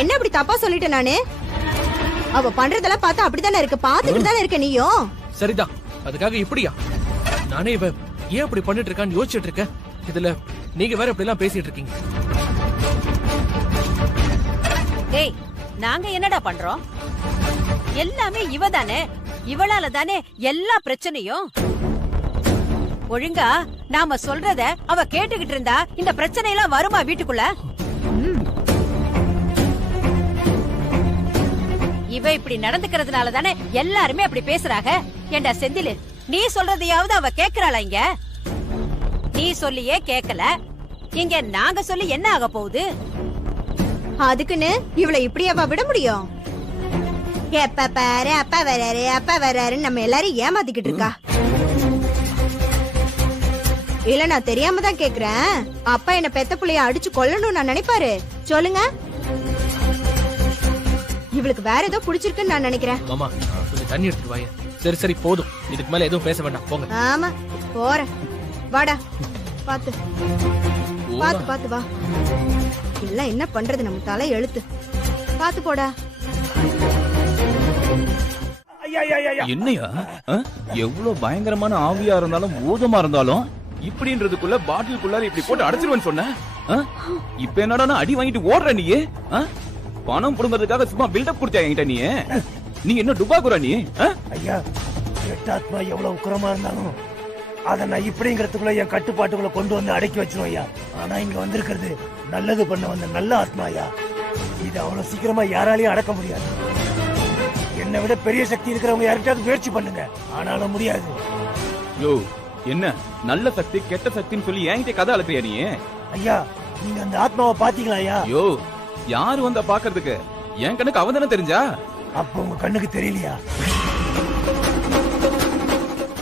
என்ன இப்படி தப்பா சொல்லிட்டேன் நானு? அவ பண்றதெல்லாம் பார்த்தா அப்படித்தானே இருக்கு. பாத்துக்கிட்டு தானே இருக்க நீயும். சரிதான், அதுக்காக இப்படியா? நானே இவ ஏன் அப்படி பண்ணிட்டு இருக்கான்னு யோசிச்சுட்டு இருக்கேன். இதுல நீங்க வேற இப்படி எல்லாம் பேசிட்டு இருக்கீங்க. டேய் நாங்க என்னடா பண்றோம்? எல்லாமே இவ தானே, இவளால தானே எல்லா பிரச்சனையும். ஒழுங்கா நாம சொல்றத அவ கேட்டுக்கிட்டு இருந்தா இந்த பிரச்சனை எல்லாம் வருமா வீட்டுக்குள்ள? இவ இப்படி நடந்துக்கிறதுனால தானே எல்லாருமே அப்படி பேசுறாங்க. ஏண்டா செந்திலு, நீ சொல்றதையாவது அவ கேக்குறாளா? இங்க நீ சொல்லியே கேக்கல, இங்க நாங்க சொல்லி என்ன ஆக போகுது? அதுக்குன்னு இவளை இப்படியாவா விட முடியும்? எப்ப பாரு அப்பா வராருன்னு நம்ம எல்லாரும் ஏமாத்திக்கிட்டு இருக்கா. இல்ல நான் தெரியாம தான் கேக்குறேன். அப்பா என்ன பெத்த புள்ளைய அடிச்சு கொல்லணும்னு நான் நினைப்பாரு? சொல்லுங்க. இவளுக்கு வேற ஏதோ புடிச்சிருக்குன்னு நான் நினைக்கிறேன். மாமா கொஞ்சம் தண்ணி எடுத்துட்டு வாங்க. சரி சரி போதும், இதுக்கு மேல எதுவும் பேச வேண்டாம், போங்க. ஆமா போறேன். வாடா, பாத்து பாத்து பாத்து வா. எல்லாம் என்ன பண்றது, நம்ம தலை எழுத்து. பாத்து போடா. என்னையா எவ்வளவு பயங்கரமான ஆவியா இருந்தாலும் பூதமா இருந்தாலும் இப்படின்றதுக்குள்ள பாட்டிலுக்குள்ள இப்படி போட்டு அடைச்சிருவேன்னு சொன்ன. இப்ப என்னடா அடி வாங்கிட்டு ஓடுற நீ? பணம் புடுங்கிறதுக்காக சும்மா பில்டப் கொடுத்தா என்கிட்ட நீ? நீ என்ன டுபாக்குற நீ? ஐயா, எட்டாத்மா எவ்வளவு உக்கிரமா இருந்தாலும் அத நான் இப்படிங்கிறதுக்குள்ள என் கட்டுப்பாட்டுக்குள்ள கொண்டு வந்து அடக்கி வச்சிருவோம் ஐயா. ஆனா இங்க வந்திருக்கிறது நல்லது பண்ண வந்த நல்ல ஆத்மா ஐயா. இது அவ்வளவு சீக்கிரமா யாராலையும் அடக்க முடியாது. என்னை விட பெரிய சக்தி இருக்கிறவங்க யார்கிட்டயாவது முயற்சி பண்ணுங்க, ஆனாலும் முடியாது. யோ, என்ன நல்ல சக்தி கெட்ட சக்தின்னு சொல்லி என்கிட்ட கதை அழுக்கிறியா நீ? ஐயா, நீங்க அந்த ஆத்மாவை பாத்தீங்களா ஐயா? யோ, யாரு வந்தா பாக்குறதுக்கு? என் கண்ணுக்கு அவன் தானே தெரிஞ்சா? அப்ப உங்க கண்ணுக்கு தெரியலையா?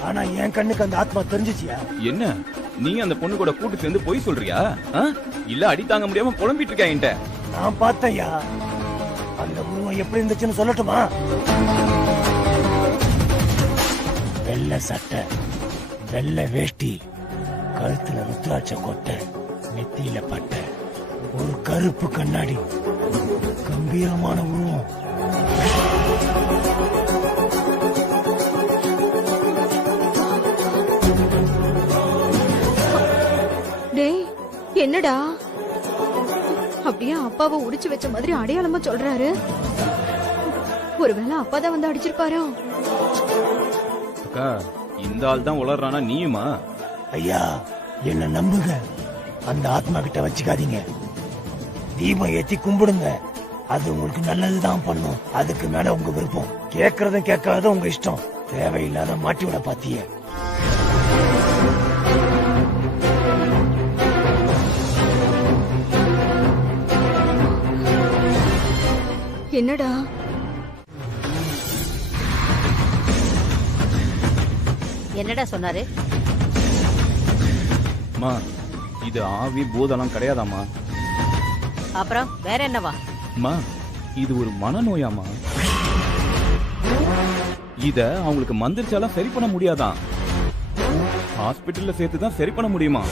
ஆனா என் கண்ணுக்கு அந்த ஆத்மா தெரிஞ்சிச்சியா? என்ன நீ அந்த பொண்ணு கூட கூட்டு சேர்ந்து போய் சொல்றியா? இல்ல அடி தாங்க முடியாம புலம்பிட்டு இருக்கா என்கிட்ட? நான் பார்த்தேயா. அந்த உருவம் எப்படி இருந்துச்சுன்னு சொல்லட்டுமா? வெள்ளை சட்டை, வெள்ளை வேஷ்டி, கழுத்துல ருத்ராட்ச கொட்டை, நெத்தியில பட்டை, ஒரு கருப்பு கண்ணாடி, கம்பீரமான உருவம். டேய் என்னடா அப்படியே அப்பாவை உரிச்சு வச்ச மாதிரி அடையாளமா சொல்றாரு? ஒருவேளை அப்பாதான் வந்து அடிச்சிருப்பாரோ? அக்கா, இந்த ஆள் தான் உளறானா நீயுமா? ஐயா, என்ன நம்புங்க. அந்த ஆத்மா கிட்ட வச்சுக்காதீங்க. தீபம் ஏத்தி கும்பிடுங்க. அது உங்களுக்கு நல்லதுதான் பண்ணும். அதுக்கு மேல உங்க விருப்பம். கேட்கறதும் கேட்காததும் உங்க இஷ்டம். தேவையில்லாத மாட்டி விட பாத்திய. என்னடா என்னடா சொன்னாரு? அம்மா இது ஆவி பூதெல்லாம் கிடையாதாம்மா. அப்புறம் வேற என்னவா? அம்மா இது ஒரு மனநோயாமா. இத அவங்களுக்கு மந்திரிச்சாலாம் சரி பண்ண முடியாதான். ஹாஸ்பிட்டல்ல சேர்த்து தான் சரி பண்ண முடியுமா?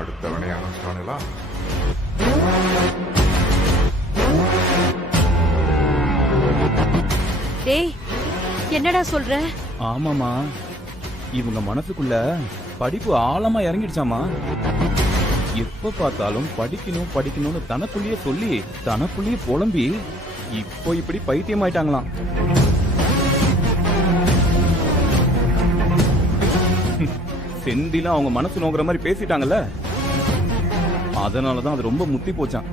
அடுத்தவனே ஆரம்பிச்சானுங்களா? டேய் என்னடா சொல்ற? ஆமாமா இவங்க மனசுக்குள்ள படிப்பு ஆழமா இறங்கிடுச்சாமா. எப்ப பார்த்தாலும் படிக்கணும் படிக்கணும்னு தனக்குள்ளேயே சொல்லி தனக்குள்ளேயே புலம்பி இப்போ இப்படி பைத்தியம் ஆயிட்டாங்களாம். செந்தில அவங்க மனசு நோங்குற மாதிரி பேசிட்டாங்கல்ல, அதனாலதான் அது ரொம்ப முத்தி போச்சான்.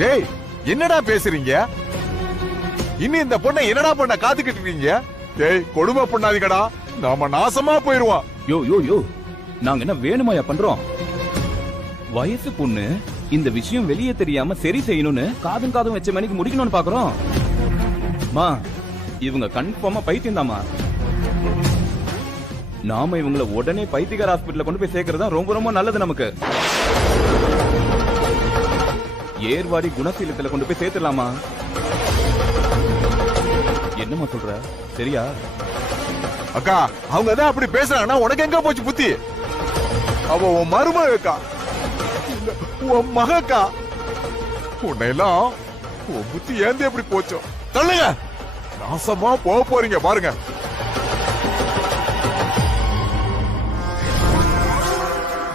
டேய் என்னடா பேசுறீங்க? இன்னும் இந்த பொண்ணை என்னடா பண்ண காத்துக்கிட்டு இருக்கீங்க? டேய் கொடுமை பண்ணாதீங்கடா, நாம நாசமா போயிருவோம். யோ யோ யோ நாங்க என்ன வேணுமாயா பண்றோம்? வயசு பொண்ணு இந்த விஷயம் வெளியே தெரியாம சரி செய்யணும்னு காதும் காதும் வச்ச மணிக்கு முடிக்கணும்னு பாக்குறோம். மா இவங்க கன்ஃபார்மா பைத்தியம் தாமா. நாம இவங்கள உடனே பைத்தியக்கார ஹாஸ்பிட்டல்ல கொண்டு போய் சேர்க்கறது தான் ரொம்ப ரொம்ப நல்லது நமக்கு. ஏர்வாடி குணசீலத்துல கொண்டு போய் சேர்த்துடலாமா? என்னமா சொல்ற? சரியா? அக்கா அவங்க தான் அப்படி பேசுறாங்கன்னா உனக்கு எங்க போச்சு புத்தி? அவ உன் மருமகக்கா, உன் மகக்கா. உன்னையெல்லாம் உன் புத்தி ஏந்து எப்படி போச்சோ? தள்ளுங்க, நாசமா போக போறீங்க பாருங்க.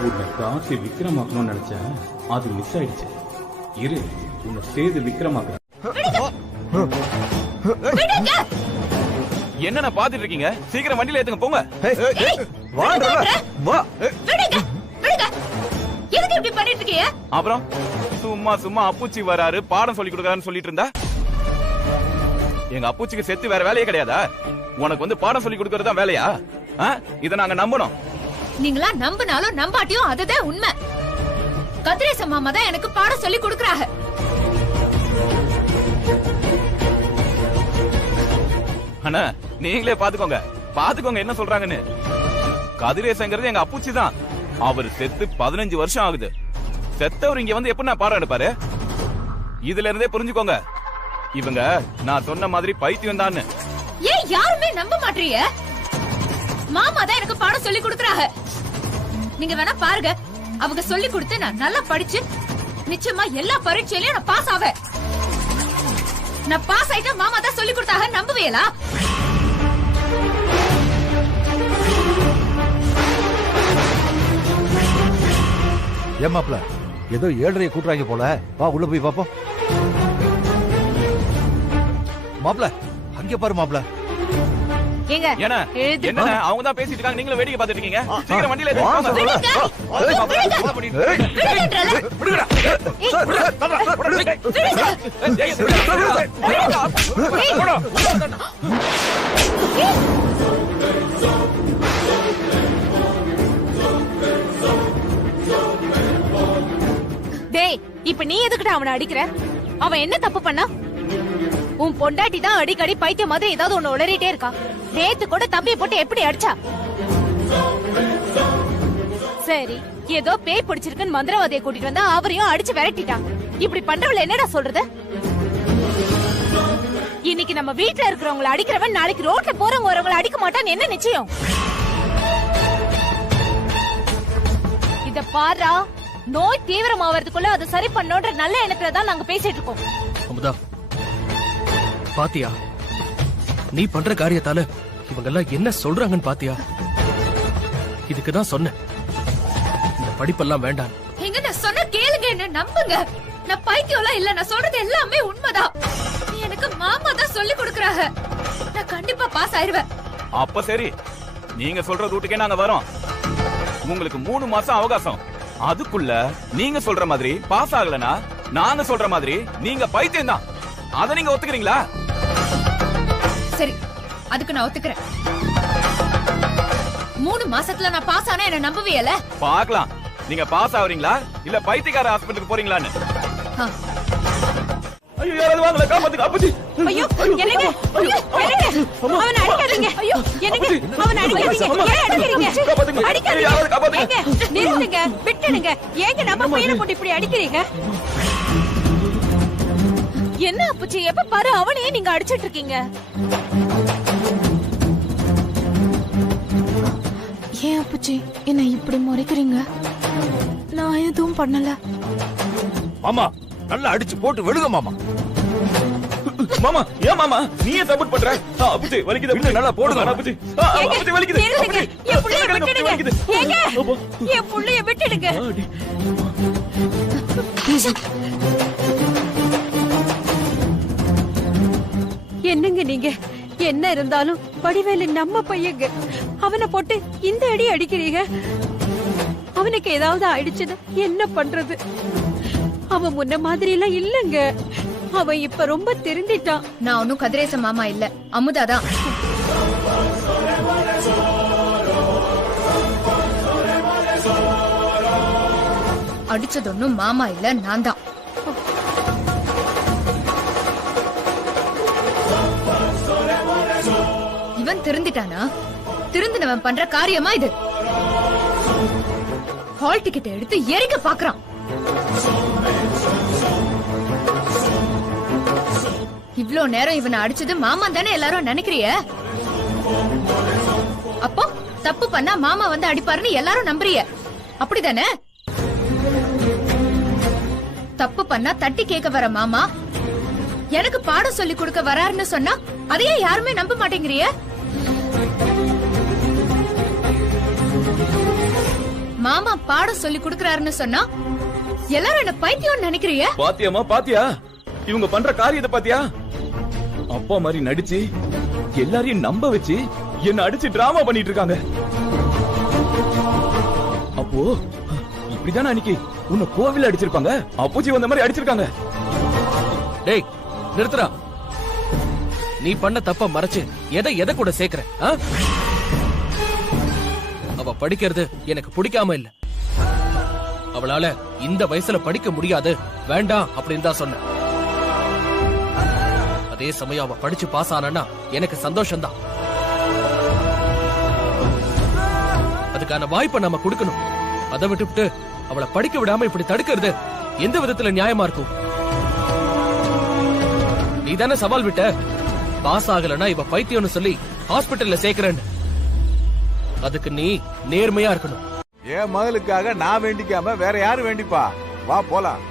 உன்னை காசி விக்ரமாக்கணும்னு நினைச்சேன், அது மிஸ் ஆயிடுச்சு. இரு உன்னை சேது விக்ரமாக்குறேன். என்னென்ன பாத்துட்டு இருக்கீங்க? சீக்கிரம் வண்டியில ஏத்துங்க போங்க. அப்புறம் சும்மா சும்மா அப்புச்சி வராரு பாடம் சொல்லி கொடுக்கறாருன்னு சொல்லிட்டு இருந்தா, எங்க அப்புச்சிக்கு செத்து வேற வேலையே கிடையாதா? உனக்கு வந்து பாடம் சொல்லி கொடுக்கறது தான் வேலையா? இத நாங்க நம்பணும். நீங்களா நம்பினாலும் நம்பாட்டியும் அதுதான் உண்மை. கதிரேச மாமா தான் எனக்கு பாடம் சொல்லி கொடுக்கறாங்க. அண்ணா நீங்களே பாத்துக்கோங்க, பாத்துக்கோங்க என்ன சொல்றாங்கன்னு. கதிரேசங்கிறது எங்க அப்புச்சி தான். அவர் செத்து 15 வருஷம் ஆகுது. செத்தவர் இங்க வந்து எப்படி நான் பாடம் எடுப்பாரு? இதுல இருந்தே புரிஞ்சுக்கோங்க, இவங்க நான் சொன்ன மாதிரி பைத்தியம் தான். ஏன் யாருமே நம்ப மாட்டீங்க? மாமா தான் எனக்கு பாடம் சொல்லி கொடுக்கறாங்க. நீங்க வேணா பாருங்க, அவங்க சொல்லி கொடுத்து நான் நல்லா படிச்சு நிச்சயமா எல்லா பரீட்சையிலயும் நான் பாஸ் ஆவேன். நான் பாஸ் ஆயிட்டா மாமா தான் சொல்லி கொடுத்தாங்க, நம்புவீங்களா? ஏமாப்ல ஏதோ 7:30 கூட்டுறாங்க போல, வா உள்ள போய் பாப்போம். மாப்ள அங்க பாரு மாப்ள. ஏங்க என்ன என்ன அவங்க தான் பேசிட்டு இருக்காங்க, நீங்களும் வேடிக்கை பார்த்துட்டு இருக்கீங்க. சீக்கிரம் வண்டியில டேய், இப்ப நீ எதுக்குடா அவனை அடிக்கிற? அவன் என்ன தப்பு பண்ணா? உன் பொண்டாட்டி தான் அடிக்கடி பைத்தியம் மாதிரி ஏதாவது ஒண்ணு உளறிட்டே இருக்கா. நேத்து கூட தம்பியை போட்டு எப்படி அடிச்சா? சரி, ஏதோ பேய் பிடிச்சிருக்குன்னு மந்திரவாதியை கூட்டிட்டு வந்தா அவரையும் அடிச்சு விரட்டிட்டான். இப்படி பண்றவள என்னடா சொல்றது? இன்னைக்கு நம்ம வீட்டுல இருக்கிறவங்களை அடிக்கிறவன் நாளைக்கு ரோட்ல போறவங்க வரவங்களை அடிக்க மாட்டான்னு என்ன நிச்சயம்? இத பாரா, நோய் தீவிரமாவதுக்குள்ள அதை சரி பண்ணோன்ற நல்ல எண்ணத்துல தான் நாங்க பேசிட்டு இருக்கோம். அமுதா பாத்தியா, நீ பண்ற காரியத்தால இவங்க எல்லாம் என்ன சொல்றாங்கன்னு பாத்தியா? இதுக்குதான் சொன்னேன் இந்த படிப்பெல்லாம் வேண்டாம். எங்க நான் சொன்ன கேளுங்க, என்ன நம்புங்க. நான் பைத்தியம்லாம் இல்ல, நான் சொல்றது எல்லாமே உண்மைதான். எனக்கு மாமா தான் சொல்லி கொடுக்கறாங்க. நான் கண்டிப்பா பாஸ் ஆயிருவேன். அப்ப சரி, நீங்க சொல்ற ரூட்டுக்கே நாங்க வரோம். உங்களுக்கு 3 மாசம் அவகாசம். அதுக்குள்ள நீங்க சொல்ற மாதிரி பாஸ் ஆகலனா நாங்க சொல்ற மாதிரி நீங்க பைத்தியம் தான். அத நீங்க ஒத்துக்கிறீங்களா? சரி, அதுக்கு நான் ஒத்துக்கிறேன். 3 மாசத்துல நான் பாஸ் ஆனா என்ன நம்புவீயல? பார்க்கலாம். நீங்க பாஸ் ஆவறீங்களா இல்ல பைத்தியக்கார ஹாஸ்பிடலுக்கு போறீங்களான்னு. ஐயோ, யாராவது வாங்கல, காப்பாத்துங்க அப்பச்சி. ஐயோ, என்னங்க? என்னங்க? அவனை அடிக்காதீங்க. ஐயோ, என்னங்க? அவனை அடிக்காதீங்க. ஏன் அடிக்கிறீங்க? அடிக்காதீங்க. யாராவது காப்பாத்துங்க. ஏங்க, நிறுத்துங்க, விட்டுடுங்க. ஏங்க நம்ம பையனை போட்டு இப்படி அடிக்கிறீங்க? என்ன அப்பச்சி, எப்ப பாரு அவனையே நீங்க அடிச்சிட்டு இருக்கீங்க. ஏன் அப்பச்சி என்ன இப்படி முறைக்கிறீங்க? நான் எதுவும் பண்ணல. மாமா நல்லா அடிச்சு போட்டு விடுங்க மாமா. மாமா, ஏன் மாமா நீயே சப்போர்ட் பண்ற? அப்பச்சி வலிக்குது, அப்பச்சி நல்லா போடுங்க அப்பச்சி. அப்பச்சி வலிக்குது. நிறுத்துங்க. என் புள்ளைய விட்டுடுங்க. ஏங்க, என் புள்ளைய விட்டுடுங்க. என்னங்க நீங்க? என்ன இருந்தாலும் வடிவேலு நம்ம பையங்க. அவனை போட்டு இந்த அடி அடிக்கிறீங்க. அவனுக்கு ஏதாவது ஆயிடுச்சுன்னா என்ன பண்றது? அவன் முன்ன மாதிரி எல்லாம் இல்லங்க. அவன் இப்ப ரொம்ப திருந்திட்டான். நான் ஒன்னும் கதிரேச மாமா இல்ல, அமுதாதான். அடிச்சது ஒன்னும் மாமா இல்ல, நான் தான். இவன் திருந்திட்டானா? திருந்தினவன் பண்ற காரியமா இது? ஹால் டிக்கெட் எடுத்து எரிக்க பாக்குறான். இவ்ளோ நேரம் இவனை அடிச்சது மாமா தானே எல்லாரும் நினைக்கிறிய? அப்போ தப்பு பண்ணா மாமா வந்து அடிப்பாருன்னு எல்லாரும் நம்புறிய, அப்படிதானே? தப்பு பண்ணா தட்டி கேட்க வர மாமா எனக்கு பாடம் சொல்லி கொடுக்க வராருன்னு சொன்னா அதையே யாருமே நம்ப மாட்டேங்கிறிய? மாமா பாடம் சொல்லி கொடுக்கறாருன்னு சொன்னா எல்லாரும் என்ன பைத்தியம் நினைக்கிறிய? பாத்தியாமா, பாத்தியா இவங்க பண்ற காரியத்தை பாத்தியா? அப்பா மாதிரி நடிச்சு எல்லாரையும் நம்ப வச்சு என்ன அடிச்சு டிராமா பண்ணிட்டு இருக்காங்க. அப்போ இப்படிதானே அன்னைக்கு உன்னை கோவில் அடிச்சிருப்பாங்க, அப்பூச்சி வந்த மாதிரி அடிச்சிருக்காங்க. டேய் நிறுத்துறா. நீ பண்ண தப்ப மறைச்சு எதை கூட சேர்க்கிற? அவ படிக்கிறது எனக்கு பிடிக்காம இல்ல. அவளால இந்த வயசுல படிக்க முடியாது, வேண்டாம் அப்படின்னு தான் சொன்ன. அதே சமயம் அவ படிச்சு பாஸ் ஆனா எனக்கு சந்தோஷம்தான். அதுக்கான வாய்ப்பை நம்ம கொடுக்கணும். அதை விட்டுவிட்டு அவளை படிக்க விடாம இப்படி தடுக்கிறது எந்த விதத்துல நியாயமா இருக்கும்? நீ தானே சவால் விட்ட, பாஸ் ஆகலன்னா இவ பைத்தியம்னு சொல்லி ஹாஸ்பிட்டல்ல சேர்க்கிறேன்னு. அதுக்கு நீ நேர்மையா இருக்கணும். என் மகளுக்காக நான் வேண்டிக்காம வேற யாரு வேண்டிப்பா? வா போலாம்.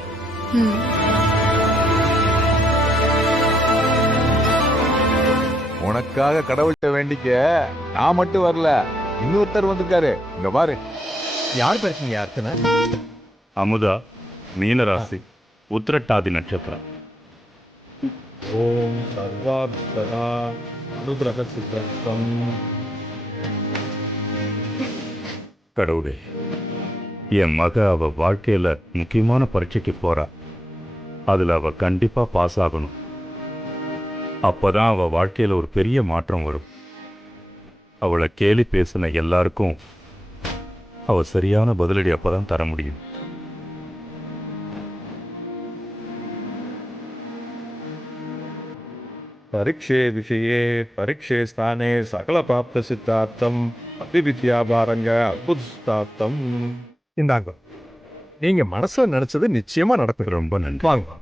உனக்காக கடவுள்கிட்ட வேண்டிக்க நான் மட்டும் வரல, இன்னொருத்தர் வந்திருக்காரு. இங்க பாரு. யார் பேசுங்க? யாருக்குன்னா அமுதா, மீனராசி, உத்திரட்டாதி நட்சத்திரம். ஓம் சர்வாத்மனா அனுகிரக சித்தம். கடவுளே, என் மக அவ வாழ்க்கையில முக்கியமான பரீட்சைக்கு போறா. அதுல அவ கண்டிப்பா பாஸ் ஆகணும். அப்பதான் அவ வாழ்க்கையில ஒரு பெரிய மாற்றம் வரும். அவளை கேலி பேசின எல்லாருக்கும் அவ சரியான பதிலடி அப்பதான் தர முடியும். பரீட்சே விஷயே பரீட்சே ஸ்தானே சகல பிராப்த சித்தார்த்தம் அபிவித்யாபாரங்க அற்புதார்த்தம். இந்தாங்க, நீங்க மனசுல நினைச்சது நிச்சயமா நடக்கும். ரொம்ப நன்றி. வாங்க.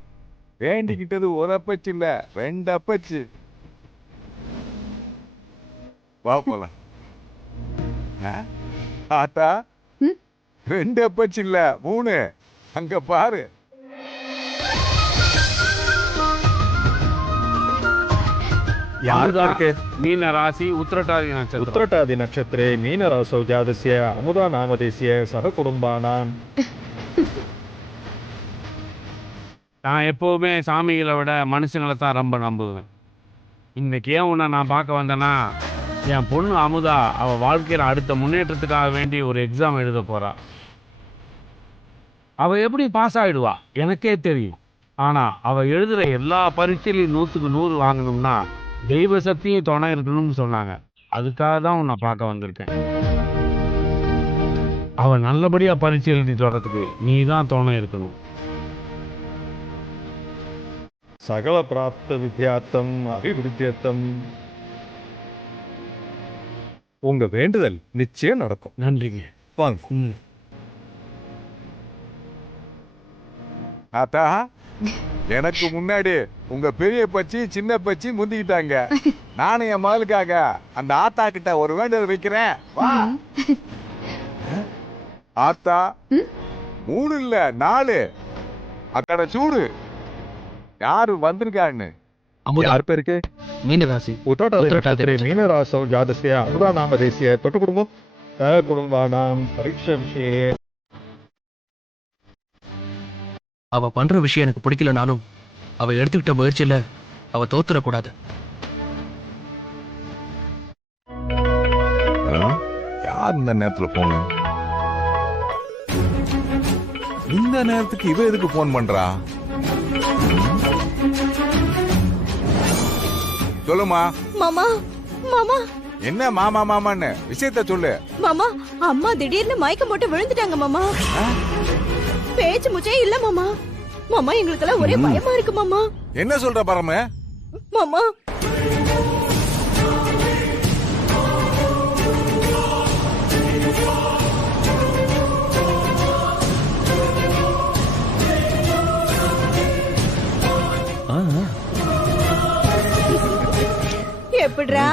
வேண்டிக்கிட்டது ஒரு அப்பச்சு இல்ல, 2 அப்பச்சு. வா போலாம். ஆத்தா, 2 அப்பச்சு இல்ல 3. அங்க பாரு. மீன ராசி உத்திரட்டாதி நட்சத்திரம். உத்திரட்டாதி நட்சத்திரே மீனராசௌ ஜாதஸ்ய அமுதா நாமதேசிய சக குடும்பானாம். நான் எப்போவுமே சாமிகளை விட மனுஷங்களை தான் ரொம்ப நம்புவேன். இன்னைக்கு ஏன் உன்னை நான் பார்க்க வந்தேன்னா, என் பொண்ணு அமுதா அவ வாழ்க்கையில அடுத்த முன்னேற்றத்துக்காக வேண்டி ஒரு எக்ஸாம் எழுத போறா. அவ எப்படி பாஸ் ஆயிடுவா எனக்கே தெரியும். ஆனா அவ எழுதுற எல்லா பரீட்சையிலையும் 100க்கு 100 வாங்கணும்னா தெய்வ சக்தியும் துணை இருக்கணும்னு சொன்னாங்க. அதுக்காக தான் உன்னை பார்க்க வந்திருக்கேன். அவ நல்லபடியா பரீட்சை எழுதிட்டு வர்றதுக்கு நீ தான் துணை இருக்கணும். சகல பிராப்த வித்யார்த்தம் அபிவிருத்தியர்த்தம். உங்க வேண்டுதல் நிச்சயம் நடக்கும். நன்றிங்க. வாங்க. ஆத்தா, எனக்கு முன்னாடி உங்க பெரிய பச்சி சின்ன பச்சி முந்திக்கிட்டாங்க. நானும் என் மகளுக்காக அந்த ஆத்தா கிட்ட ஒரு வேண்டுதல் வைக்கிறேன். வா. ஆத்தா, 3 இல்ல 4 அக்கட சூடு யாரு வந்திருக்கான்னு யார் பேருக்கு? மீனராசி. உத்தரட்டாதிபதி மீனராசோ ஜாதஸ்ய அனுதா நாம தேசிய தொட்டு குடும்பம் குடும்பானாம் பரீட்சை விஷயே. அவ பண்ற விஷயம் எனக்கு பிடிக்கலனாலும் அவ எடுத்துக்கிட்ட முயற்சியில அவ தோத்துடக்கூடாது. யார் இந்த நேரத்துல போன்? இந்த நேரத்துக்கு இவ எதுக்கு போன் பண்றா? சொல்லுமா. மாமா மாமா என்ன மாமா மாமான்னு விஷயத்த சொல்லு. மாமா, அம்மா திடீர்னு மயக்கம் போட்டு விழுந்துட்டாங்க மாமா. பேச்சு முச்சே இல்ல மாமா. மாமா, எங்களுக்கெல்லாம் ஒரே பயமா இருக்கு மாமா. என்ன சொல்ற பரம? மாமா, எப்படிடா,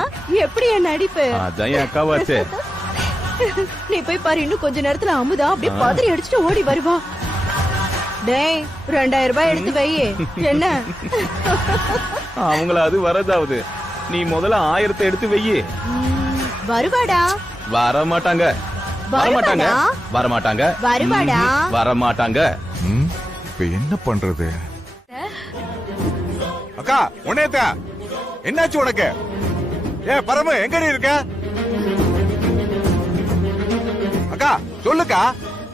எப்படி என் நடிப்பு? அதான் என் அக்காவாச்சே. நீ போய் பாரு, இன்னும் கொஞ்ச நேரத்துல அமுதா அப்படியே பதறி அடிச்சுட்டு ஓடி வருவா. டேய், 2000 ரூபாய் எடுத்து வை. என்ன அவங்கள அது வரதாவது, நீ முதல்ல 1000 எடுத்து வையி. வருவாடா? வரமாட்டாங்க. வரமாட்டாங்க. வரமாட்டாங்க. வருவாடா? வரமாட்டாங்க. இப்ப என்ன பண்றது? அக்கா, உன்னையத்தா என்னாச்சு உனக்கு? ஏ பரம, எங்கடி இருக்க? அக்கா சொல்லுக்கா.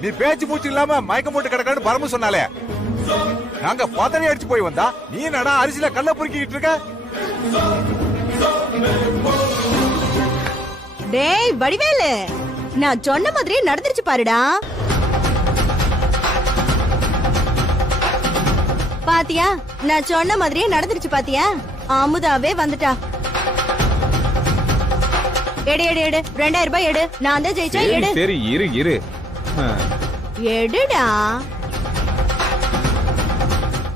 நீ பேச்சு மூச்சு இல்லாம மயக்கம் போட்டு கிடக்கான்னு பரம சொன்னாலே. நாங்க பதறி அடிச்சு போய் வந்தா நீ நடா அரிசியில கல்ல பொறுக்கிட்டு இருக்க. டேய் வடிவேலு, நான் சொன்ன மாதிரியே நடந்துருச்சு பாருடா. பாத்தியா, நான் சொன்ன மாதிரியே நடந்துருச்சு பாத்தியா? அமுதாவே வந்துட்டா. எடு எடு எடு, 2000 ரூபாய் எடு. நான் தான் ஜெயிச்சா. எடு. சரி இரு இரு. எடுடா.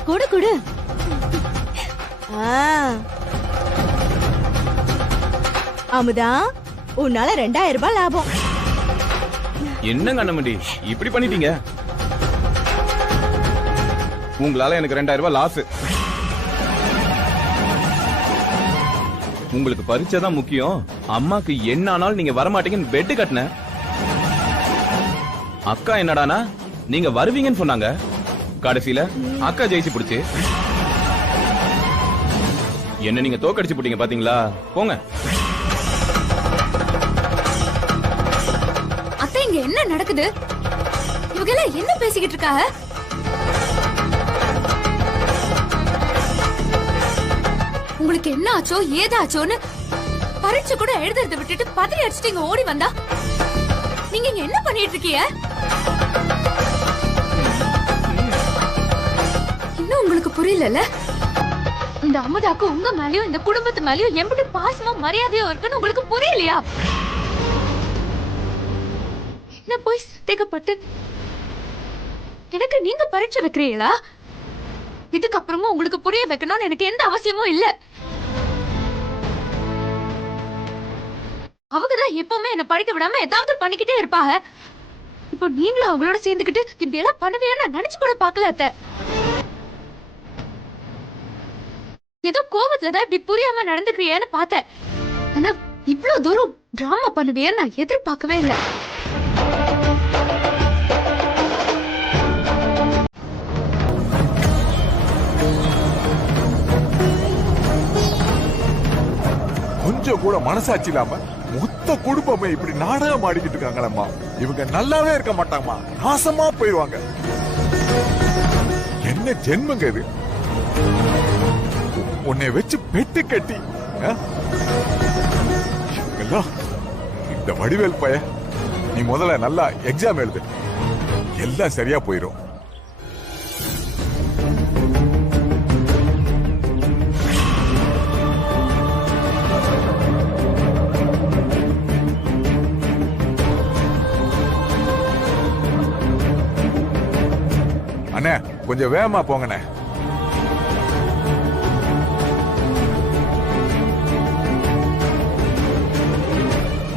குடு குடு. அமுதா, உன்னால 2000 ரூபாய் லாபம். என்னங்க அண்ணமண்டி இப்படி பண்ணிட்டீங்க? உங்களால எனக்கு 2000 ரூபாய் லாஸ். உங்களுக்கு பரீட்சை தான் முக்கியம். அம்மாக்கு என்ன ஆனாலும் நீங்க வரமாட்டீங்கன்னு பெட் கட்டின. அக்கா என்னடானா நீங்க வருவீங்கன்னு சொன்னாங்க. கடைசியில அக்கா ஜெயிச்சு பிடிச்சு என்ன நீங்க தோக்கடிச்சு போட்டீங்க பாத்தீங்களா? போங்க. அத்தை, இங்க என்ன நடக்குது? இவங்க எல்லாம் என்ன பேசிக்கிட்டு இருக்காங்க? உங்களுக்கு என்ன ஆச்சோ ஏதாச்சோன்னு பரீட்சை கூட எழுதுறத விட்டுட்டு பதறி அடிச்சுட்டு இங்க ஓடி வந்தா நீங்க இங்க என்ன பண்ணிட்டு இருக்கீங்க? இன்னும் உங்களுக்கு புரியல? இந்த அமுதாக்கு உங்க மேலயும் இந்த குடும்பத்து மேலயும் எப்படி பாசமும் மரியாதையும் இருக்குன்னு உங்களுக்கு புரியலையா? என்ன போய் சந்தேகப்பட்டு எனக்கு நீங்க பரீட்சை வைக்கிறீங்களா? இதுக்கப்புறமும் உங்களுக்கு புரிய வைக்கணும்னு எனக்கு எந்த அவசியமும் இல்ல. அவங்கதான் எப்பவுமே என்ன படிக்க விடாம ஏதாவது பண்ணிக்கிட்டே இருப்பாங்க. இப்போ நீங்களும் அவங்களோட சேர்ந்துக்கிட்டு இப்படி எல்லாம் பண்ணுவீங்க நான் நினைச்சு கூட பாக்கல. அத்தை, ஏதோ கோபத்துலதான் இப்படி புரியாம நடந்துக்கிறியேன்னு பார்த்தேன். ஆனா இவ்வளவு தூரம் டிராமா பண்ணுவியே நான் எதிர்பார்க்கவே இல்லை. கொஞ்சம் கூட மனசாட்சி இல்லாம மொத்த குடும்பமே இப்படி நாடகம் ஆடிக்கிட்டு இருக்காங்களம்மா. இவங்க நல்லாவே இருக்க மாட்டாங்கம்மா, நாசமா போயிடுவாங்க. என்ன ஜென்மங்க இது? உன்னை வச்சு பெட்டு கட்டி இவங்கெல்லாம். இந்த வடிவேல் பைய, நீ முதல்ல நல்லா எக்ஸாம் எழுது, எல்லாம் சரியா போயிடும். அண்ணே கொஞ்சம் வேகமா போங்கண்ணே.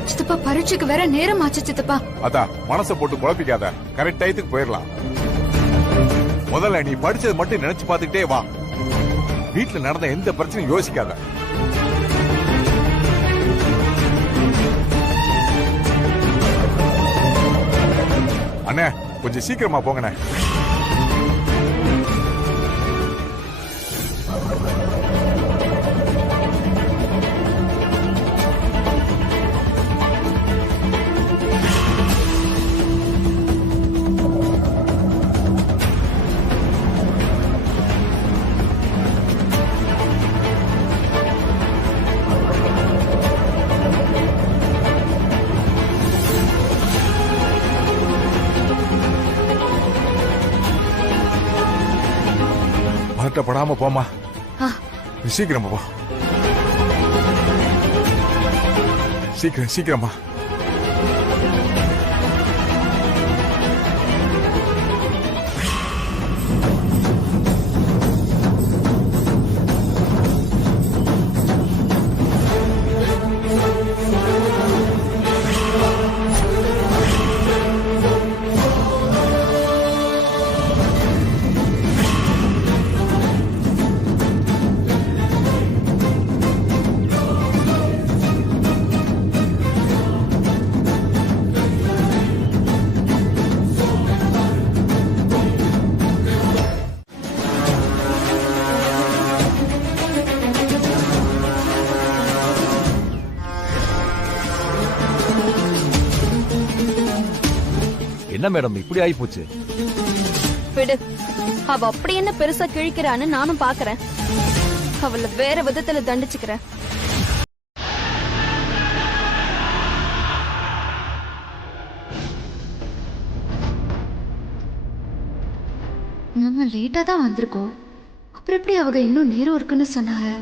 சித்தப்பா பரீட்சைக்கு வேற நேரம் ஆச்சு சித்தப்பா. அதான் மனசை போட்டு குழப்பிக்காத, கரெக்ட் டயத்துக்கு போயிடலாம். முதல்ல நீ படிச்சது மட்டும் நினைச்சு பார்த்துக்கிட்டே வா. வீட்டுல நடந்த எந்த பிரச்சனையும் யோசிக்காத. அண்ணே கொஞ்சம் சீக்கிரமா போங்கண்ணே. படாம போமா, சீக்கிரமா போ. சீக்கிரமா. என்ன மேடம் இப்படி ஆயி போச்சு? விடு, அவ அப்படி என்ன பெருசா கிழிக்கிறான்னு நானும் பாக்குறேன். அவளை வேற விதத்துல தண்டிச்சுக்கிறேன். நம்ம லேட்டா தான் வந்திருக்கோம், அப்புறம் எப்படி அவங்க இன்னும் நேரம் இருக்குன்னு சொன்னாங்க?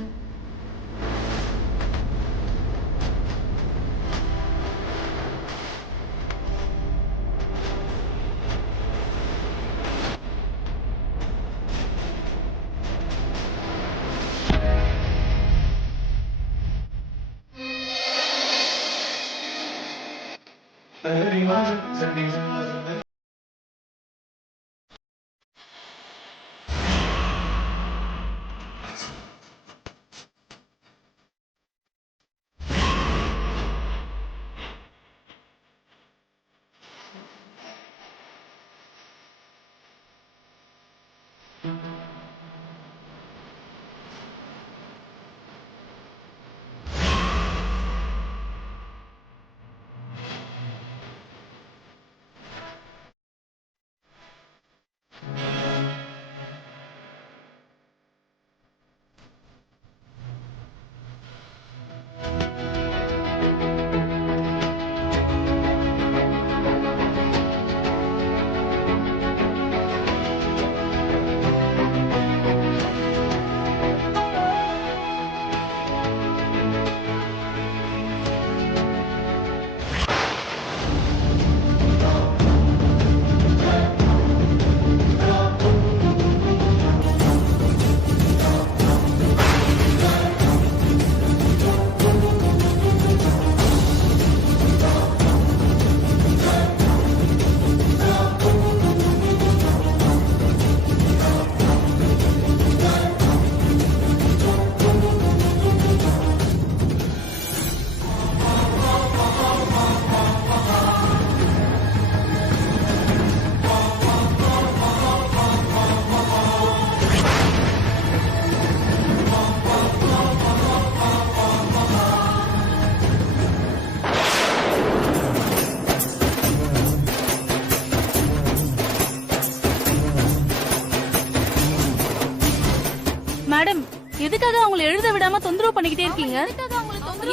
தாங்க தொந்தரவு பண்ணிக்கிட்டே இருக்கீங்க?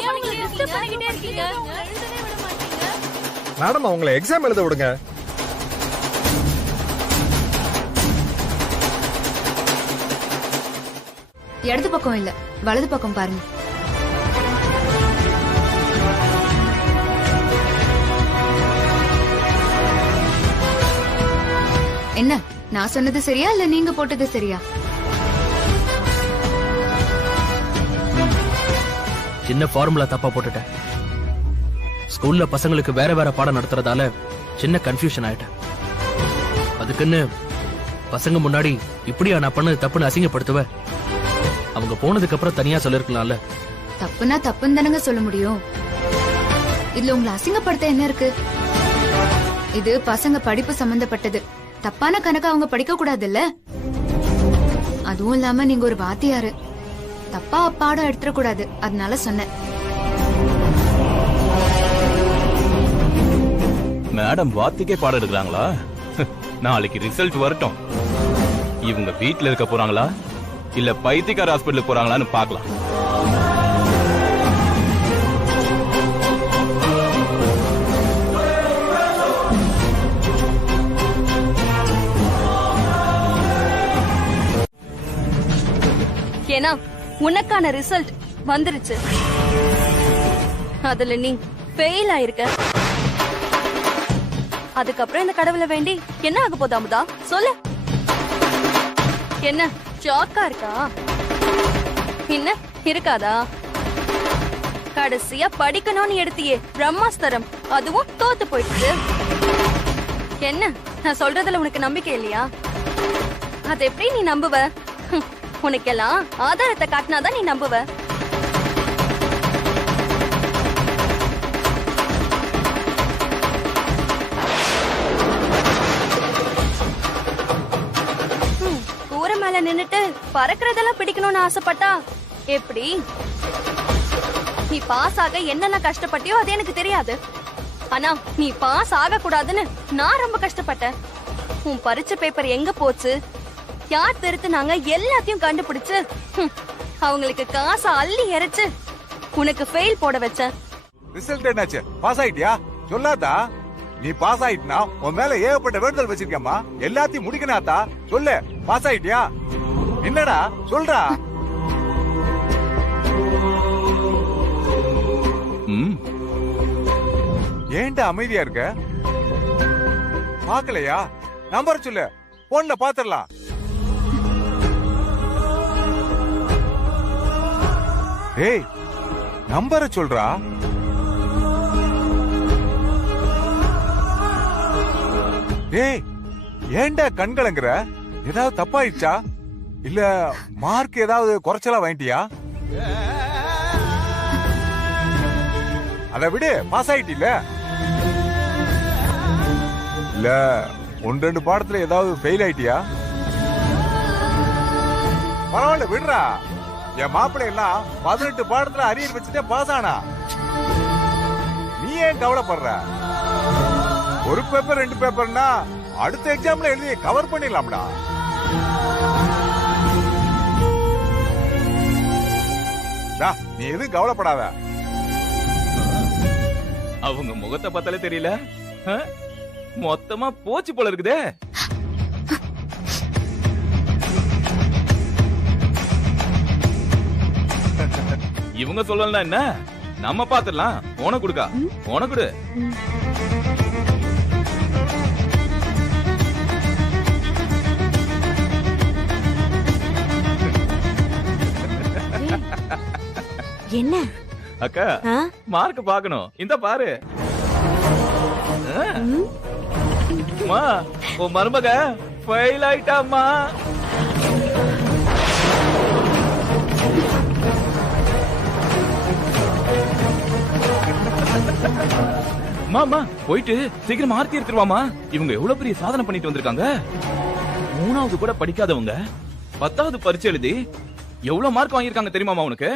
ஏன் அவங்களை டிஸ்டர்ப் பண்ணிக்கிட்டே இருக்கீங்க? மேடம் அவங்களை எக்ஸாம் எழுத விடுங்க. இடது பக்கம் இல்ல, வலது பக்கம் பாருங்க. என்ன, நான் சொன்னது சரியா இல்ல நீங்க போட்டது சரியா? சின்ன ஃபார்முலா தப்பா போட்டுட்டேன். ஸ்கூல்ல பசங்களுக்கு வேற வேற பாடம் நடத்துறதால சின்ன கன்ஃபியூஷன் ஆயிட்டேன். அதுக்குன்னு பசங்க முன்னாடி இப்படியா நான் பண்ணது தப்புன்னு அசிங்கப்படுத்துவேன். அவங்க போனதுக்கு அப்புறம் தனியா சொல்லிருக்கலாம்ல. தப்புனா தப்புன்னு தானங்க சொல்ல முடியும். இதுல உங்களை அசிங்கப்படுத்த என்ன இருக்கு? இது பசங்க படிப்பு சம்பந்தப்பட்டது. தப்பான கணக்கு அவங்க படிக்க கூடாதுல்ல. அதுவும் இல்லாம நீங்க ஒரு வாத்தியாரு, தப்பா பாடம் எடுத்துட கூடாது, அதனால சொன்னேன். மேடம் வாத்திக்கே பாடம் எடுக்கிறாங்களா? நாளைக்கு ரிசல்ட் வரட்டும். இவங்க வீட்ல இருக்க போறாங்களா இல்ல பைத்தியக்கார ஹாஸ்பிட்டலுக்கு போறாங்களான்னு பாக்கலாம். ஏன்னா உனக்கான ரிசல்ட் வந்துருச்சு. அதுல நீ ஃபெயில் ஆயிருக்க. அதுக்கப்புறம் இந்த கடவுளை வேண்டி என்ன ஆக போதா அமுதா? சொல்லு. என்ன ஷாக்கா இருக்கா? என்ன இருக்காதா? கடைசியா படிக்கணும்னு எடுத்தியே பிரம்மாஸ்திரம், அதுவும் தோத்து போயிடுச்சு. என்ன நான் சொல்றதுல உனக்கு நம்பிக்கை இல்லையா? அது எப்படி நீ நம்புவ? உனக்கெல்லாம் ஆதாரத்தை காட்டினாதான் நீ நம்புவ. கூரை மேல நின்னுட்டு பறக்கிறதெல்லாம் பிடிக்கணும்னு ஆசைப்பட்டா எப்படி? நீ பாஸ் ஆக என்னென்ன கஷ்டப்பட்டியோ அது எனக்கு தெரியாது. ஆனா நீ பாஸ் ஆக கூடாதுன்னு நான் ரொம்ப கஷ்டப்பட்டேன். உன் பரீட்சை பேப்பர் எங்க போச்சு, யார் திருத்துனாங்க எல்லாத்தையும் கண்டுபிடிச்சு அவங்களுக்கு காசை அள்ளி இறைச்சு உனக்கு ஃபெயில் போட வச்சேன். ரிசல்ட் என்னாச்சு? பாஸ் ஆயிட்டியா? சொல்லாதா? நீ பாஸ் ஆயிட்டனா உன் மேல ஏகப்பட்ட வேண்டுதல் வச்சிருக்கேம்மா. எல்லாத்தையும் முடிக்கணாத்தா? சொல்லு, பாஸ் ஆயிட்டியா? என்னடா சொல்றா? ஏன்டா அமைதியா இருக்க? பாக்கலையா? நம்பர் சொல்லு, போன்ல பாத்துடலாம். ஏய், நம்பரை சொல்றா. ஏய், ஏன்டா கண் கலங்குற? ஏதாவது தப்பாயிடுச்சா? இல்ல மார்க் ஏதாவது குறைச்சலா வாங்கிட்டியா? அதை விடு, பாஸ் ஆயிட்டில. இல்ல 1-2 பாடத்துல ஏதாவது ஃபெயில் ஆயிட்டியா? பரவாயில்ல விடுறா. என் மாப்பிள்ளை எல்லாம் 18 பாடத்துல அரியர் வச்சுட்டே பாஸ் ஆனா. நீ ஏன் கவலைப்படுற? ஒரு பேப்பர் 2 பேப்பர்னா அடுத்த எக்ஸாம்ல எழுதி கவர் பண்ணிடலாம்டா. நீ எதுவும் கவலைப்படாத. அவங்க முகத்தை பார்த்தாலே தெரியல, மொத்தமா போச்சு போல இருக்குதே. இவங்க சொல்லலாம் என்ன, நம்ம பாத்துடலாம். போன கொடுக்கா, போன கொடு. என்ன அக்கா, மார்க் பாக்கணும். இந்த பாரு. அம்மா, உன் மருமக ஃபெயில் ஆயிட்டாம்மா. மாமா போயிட்டு சீக்கிரம் மார்க் எடுத்துருவாமா. இவங்க எவ்வளவு பெரிய சாதனை பண்ணிட்டு வந்திருக்காங்க. 3வது கூட படிக்காதவங்க 10வது பரீட்சை எழுதி எவ்வளவு மார்க் வாங்கியிருக்காங்க தெரியுமாமா உனக்கு?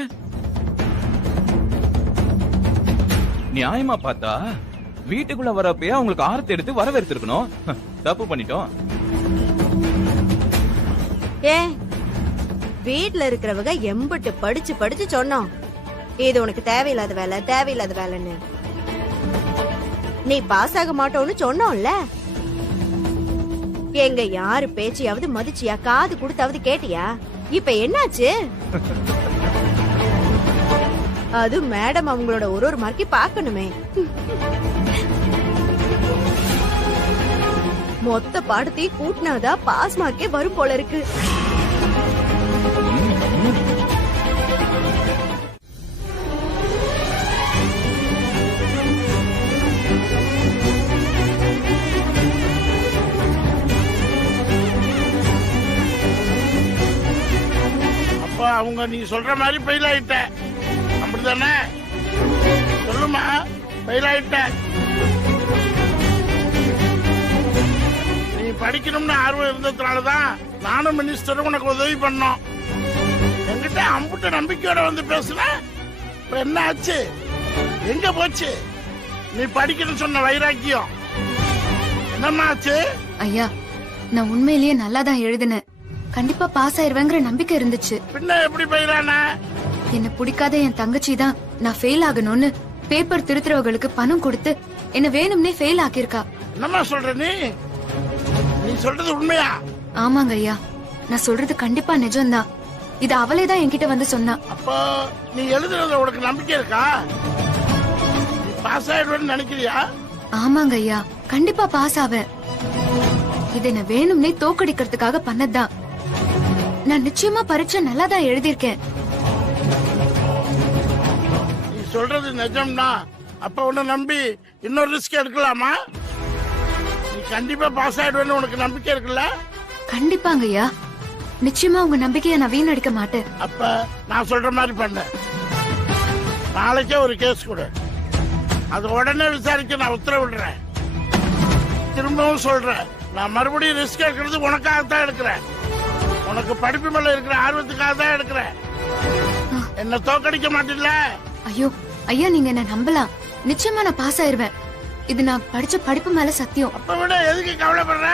நியாயமா பார்த்தா வீட்டுக்குள்ள வரப்பயே அவங்களுக்கு ஆரத்தை எடுத்து வீட்ல இருக்கிறவங்க எம்பிட்டு படிச்சு படிச்சு சொன்னோம் இது உனக்கு தேவையில்லாத வேலை தேவையில்லாத வேலைன்னு. நீ பாஸ் ஆக மாட்டோன்னு சொன்னோம்ல, எங்க யாரு பேச்சையாவது மதிச்சியா, காது கொடுத்தாவது கேட்டியா? இப்ப என்னாச்சு? அது மேடம் அவங்களோட ஒரு மார்க்கி பாக்கணுமே. மொத்த பாடத்தை கூட்டினாதான் பாஸ் மார்க்கே வரும் போல இருக்கு. அப்ப அவங்க நீ சொல்ற மாதிரி ஃபெயில் ஆயிட்ட அப்படிதானே? சொல்லுமா, ஃபெயில் ஆயிட்ட. நீ படிக்கணும்னு ஆர்வம் இருந்ததுனாலதான் நானும் மினிஸ்டரும் உனக்கு உதவி பண்ணோம். என்கிட்ட அம்புட்ட நம்பிக்கையோட வந்து பேசுன, இப்ப என்ன ஆச்சு? எங்க போச்சு நீ படிக்கணும்னு சொன்ன வைராக்கியம்? என்னம்மா ஆச்சு? ஐயா, நான் உண்மையிலேயே நல்லா தான் எழுதினேன். கண்டிப்பா பாஸ் ஆயிருவேங்கிற நம்பிக்கை இருந்துச்சு. பின்ன எப்படி பயிரான? என்ன பிடிக்காத என் தங்கச்சி தான் நான் ஃபெயில் ஆகணும்னு பேப்பர் திருத்துறவங்களுக்கு பணம் கொடுத்து என்ன வேணும்னே ஃபெயில் ஆக்கியிருக்கா. என்னம்மா சொல்ற நீ? நீ சொல்றது உண்மையா? ஆமாங்க ஐயா, நான் சொல்றது கண்டிப்பா நிஜம்தான். இது அவளே தான் என்கிட்ட வந்து சொன்னா. அப்போ நீ எழுதுறதுல உனக்கு நம்பிக்கை இருக்கா? நீ பாஸ் ஆயிடுவேன்னு நினைக்கிறியா? ஆமாங்க ஐயா, கண்டிப்பா பாஸ் ஆவேன். இதை நான் வேணும்னே தோக்கடிக்கிறதுக்காக பண்ணதுதான். நான் நிச்சயமா பரீட்சை நல்லா தான் எழுதியிருக்கேன். நீ சொல்றது நிஜம்னா அப்ப உன்னை நம்பி இன்னொரு ரிஸ்க் எடுக்கலாமா? நீ கண்டிப்பா பாஸ் ஆயிடுவேன்னு உனக்கு நம்பிக்கை இருக்குல்ல? கண்டிப்பாங்க ஐயா, நிச்சயமா உங்க நம்பிக்கையை நான் வீணடிக்க மாட்டேன். அப்ப நான் சொல்ற மாதிரி பண்ண. நாளைக்கே ஒரு கேஸ் கொடு, அது உடனே விசாரிக்க நான் உத்தரவிடுறேன். திரும்பவும் சொல்றேன், நான் மறுபடியும் ரிஸ்க் எடுக்கிறது உனக்காகத்தான் எடுக்கிறேன். உனக்கு படிப்பு மேல இருக்கிற ஆர்வத்துக்காக தான் எடுக்கிறேன். என்ன தோக்கடிக்க மாட்டில்ல? ஐயோ ஐயா, நீங்க என்ன நம்பலாம். நிச்சயமா நான் பாஸ் ஆயிருவேன். இது நான் படிச்ச படிப்பு மேல சத்தியம். அப்ப விட எதுக்கு கவலைப்படுற?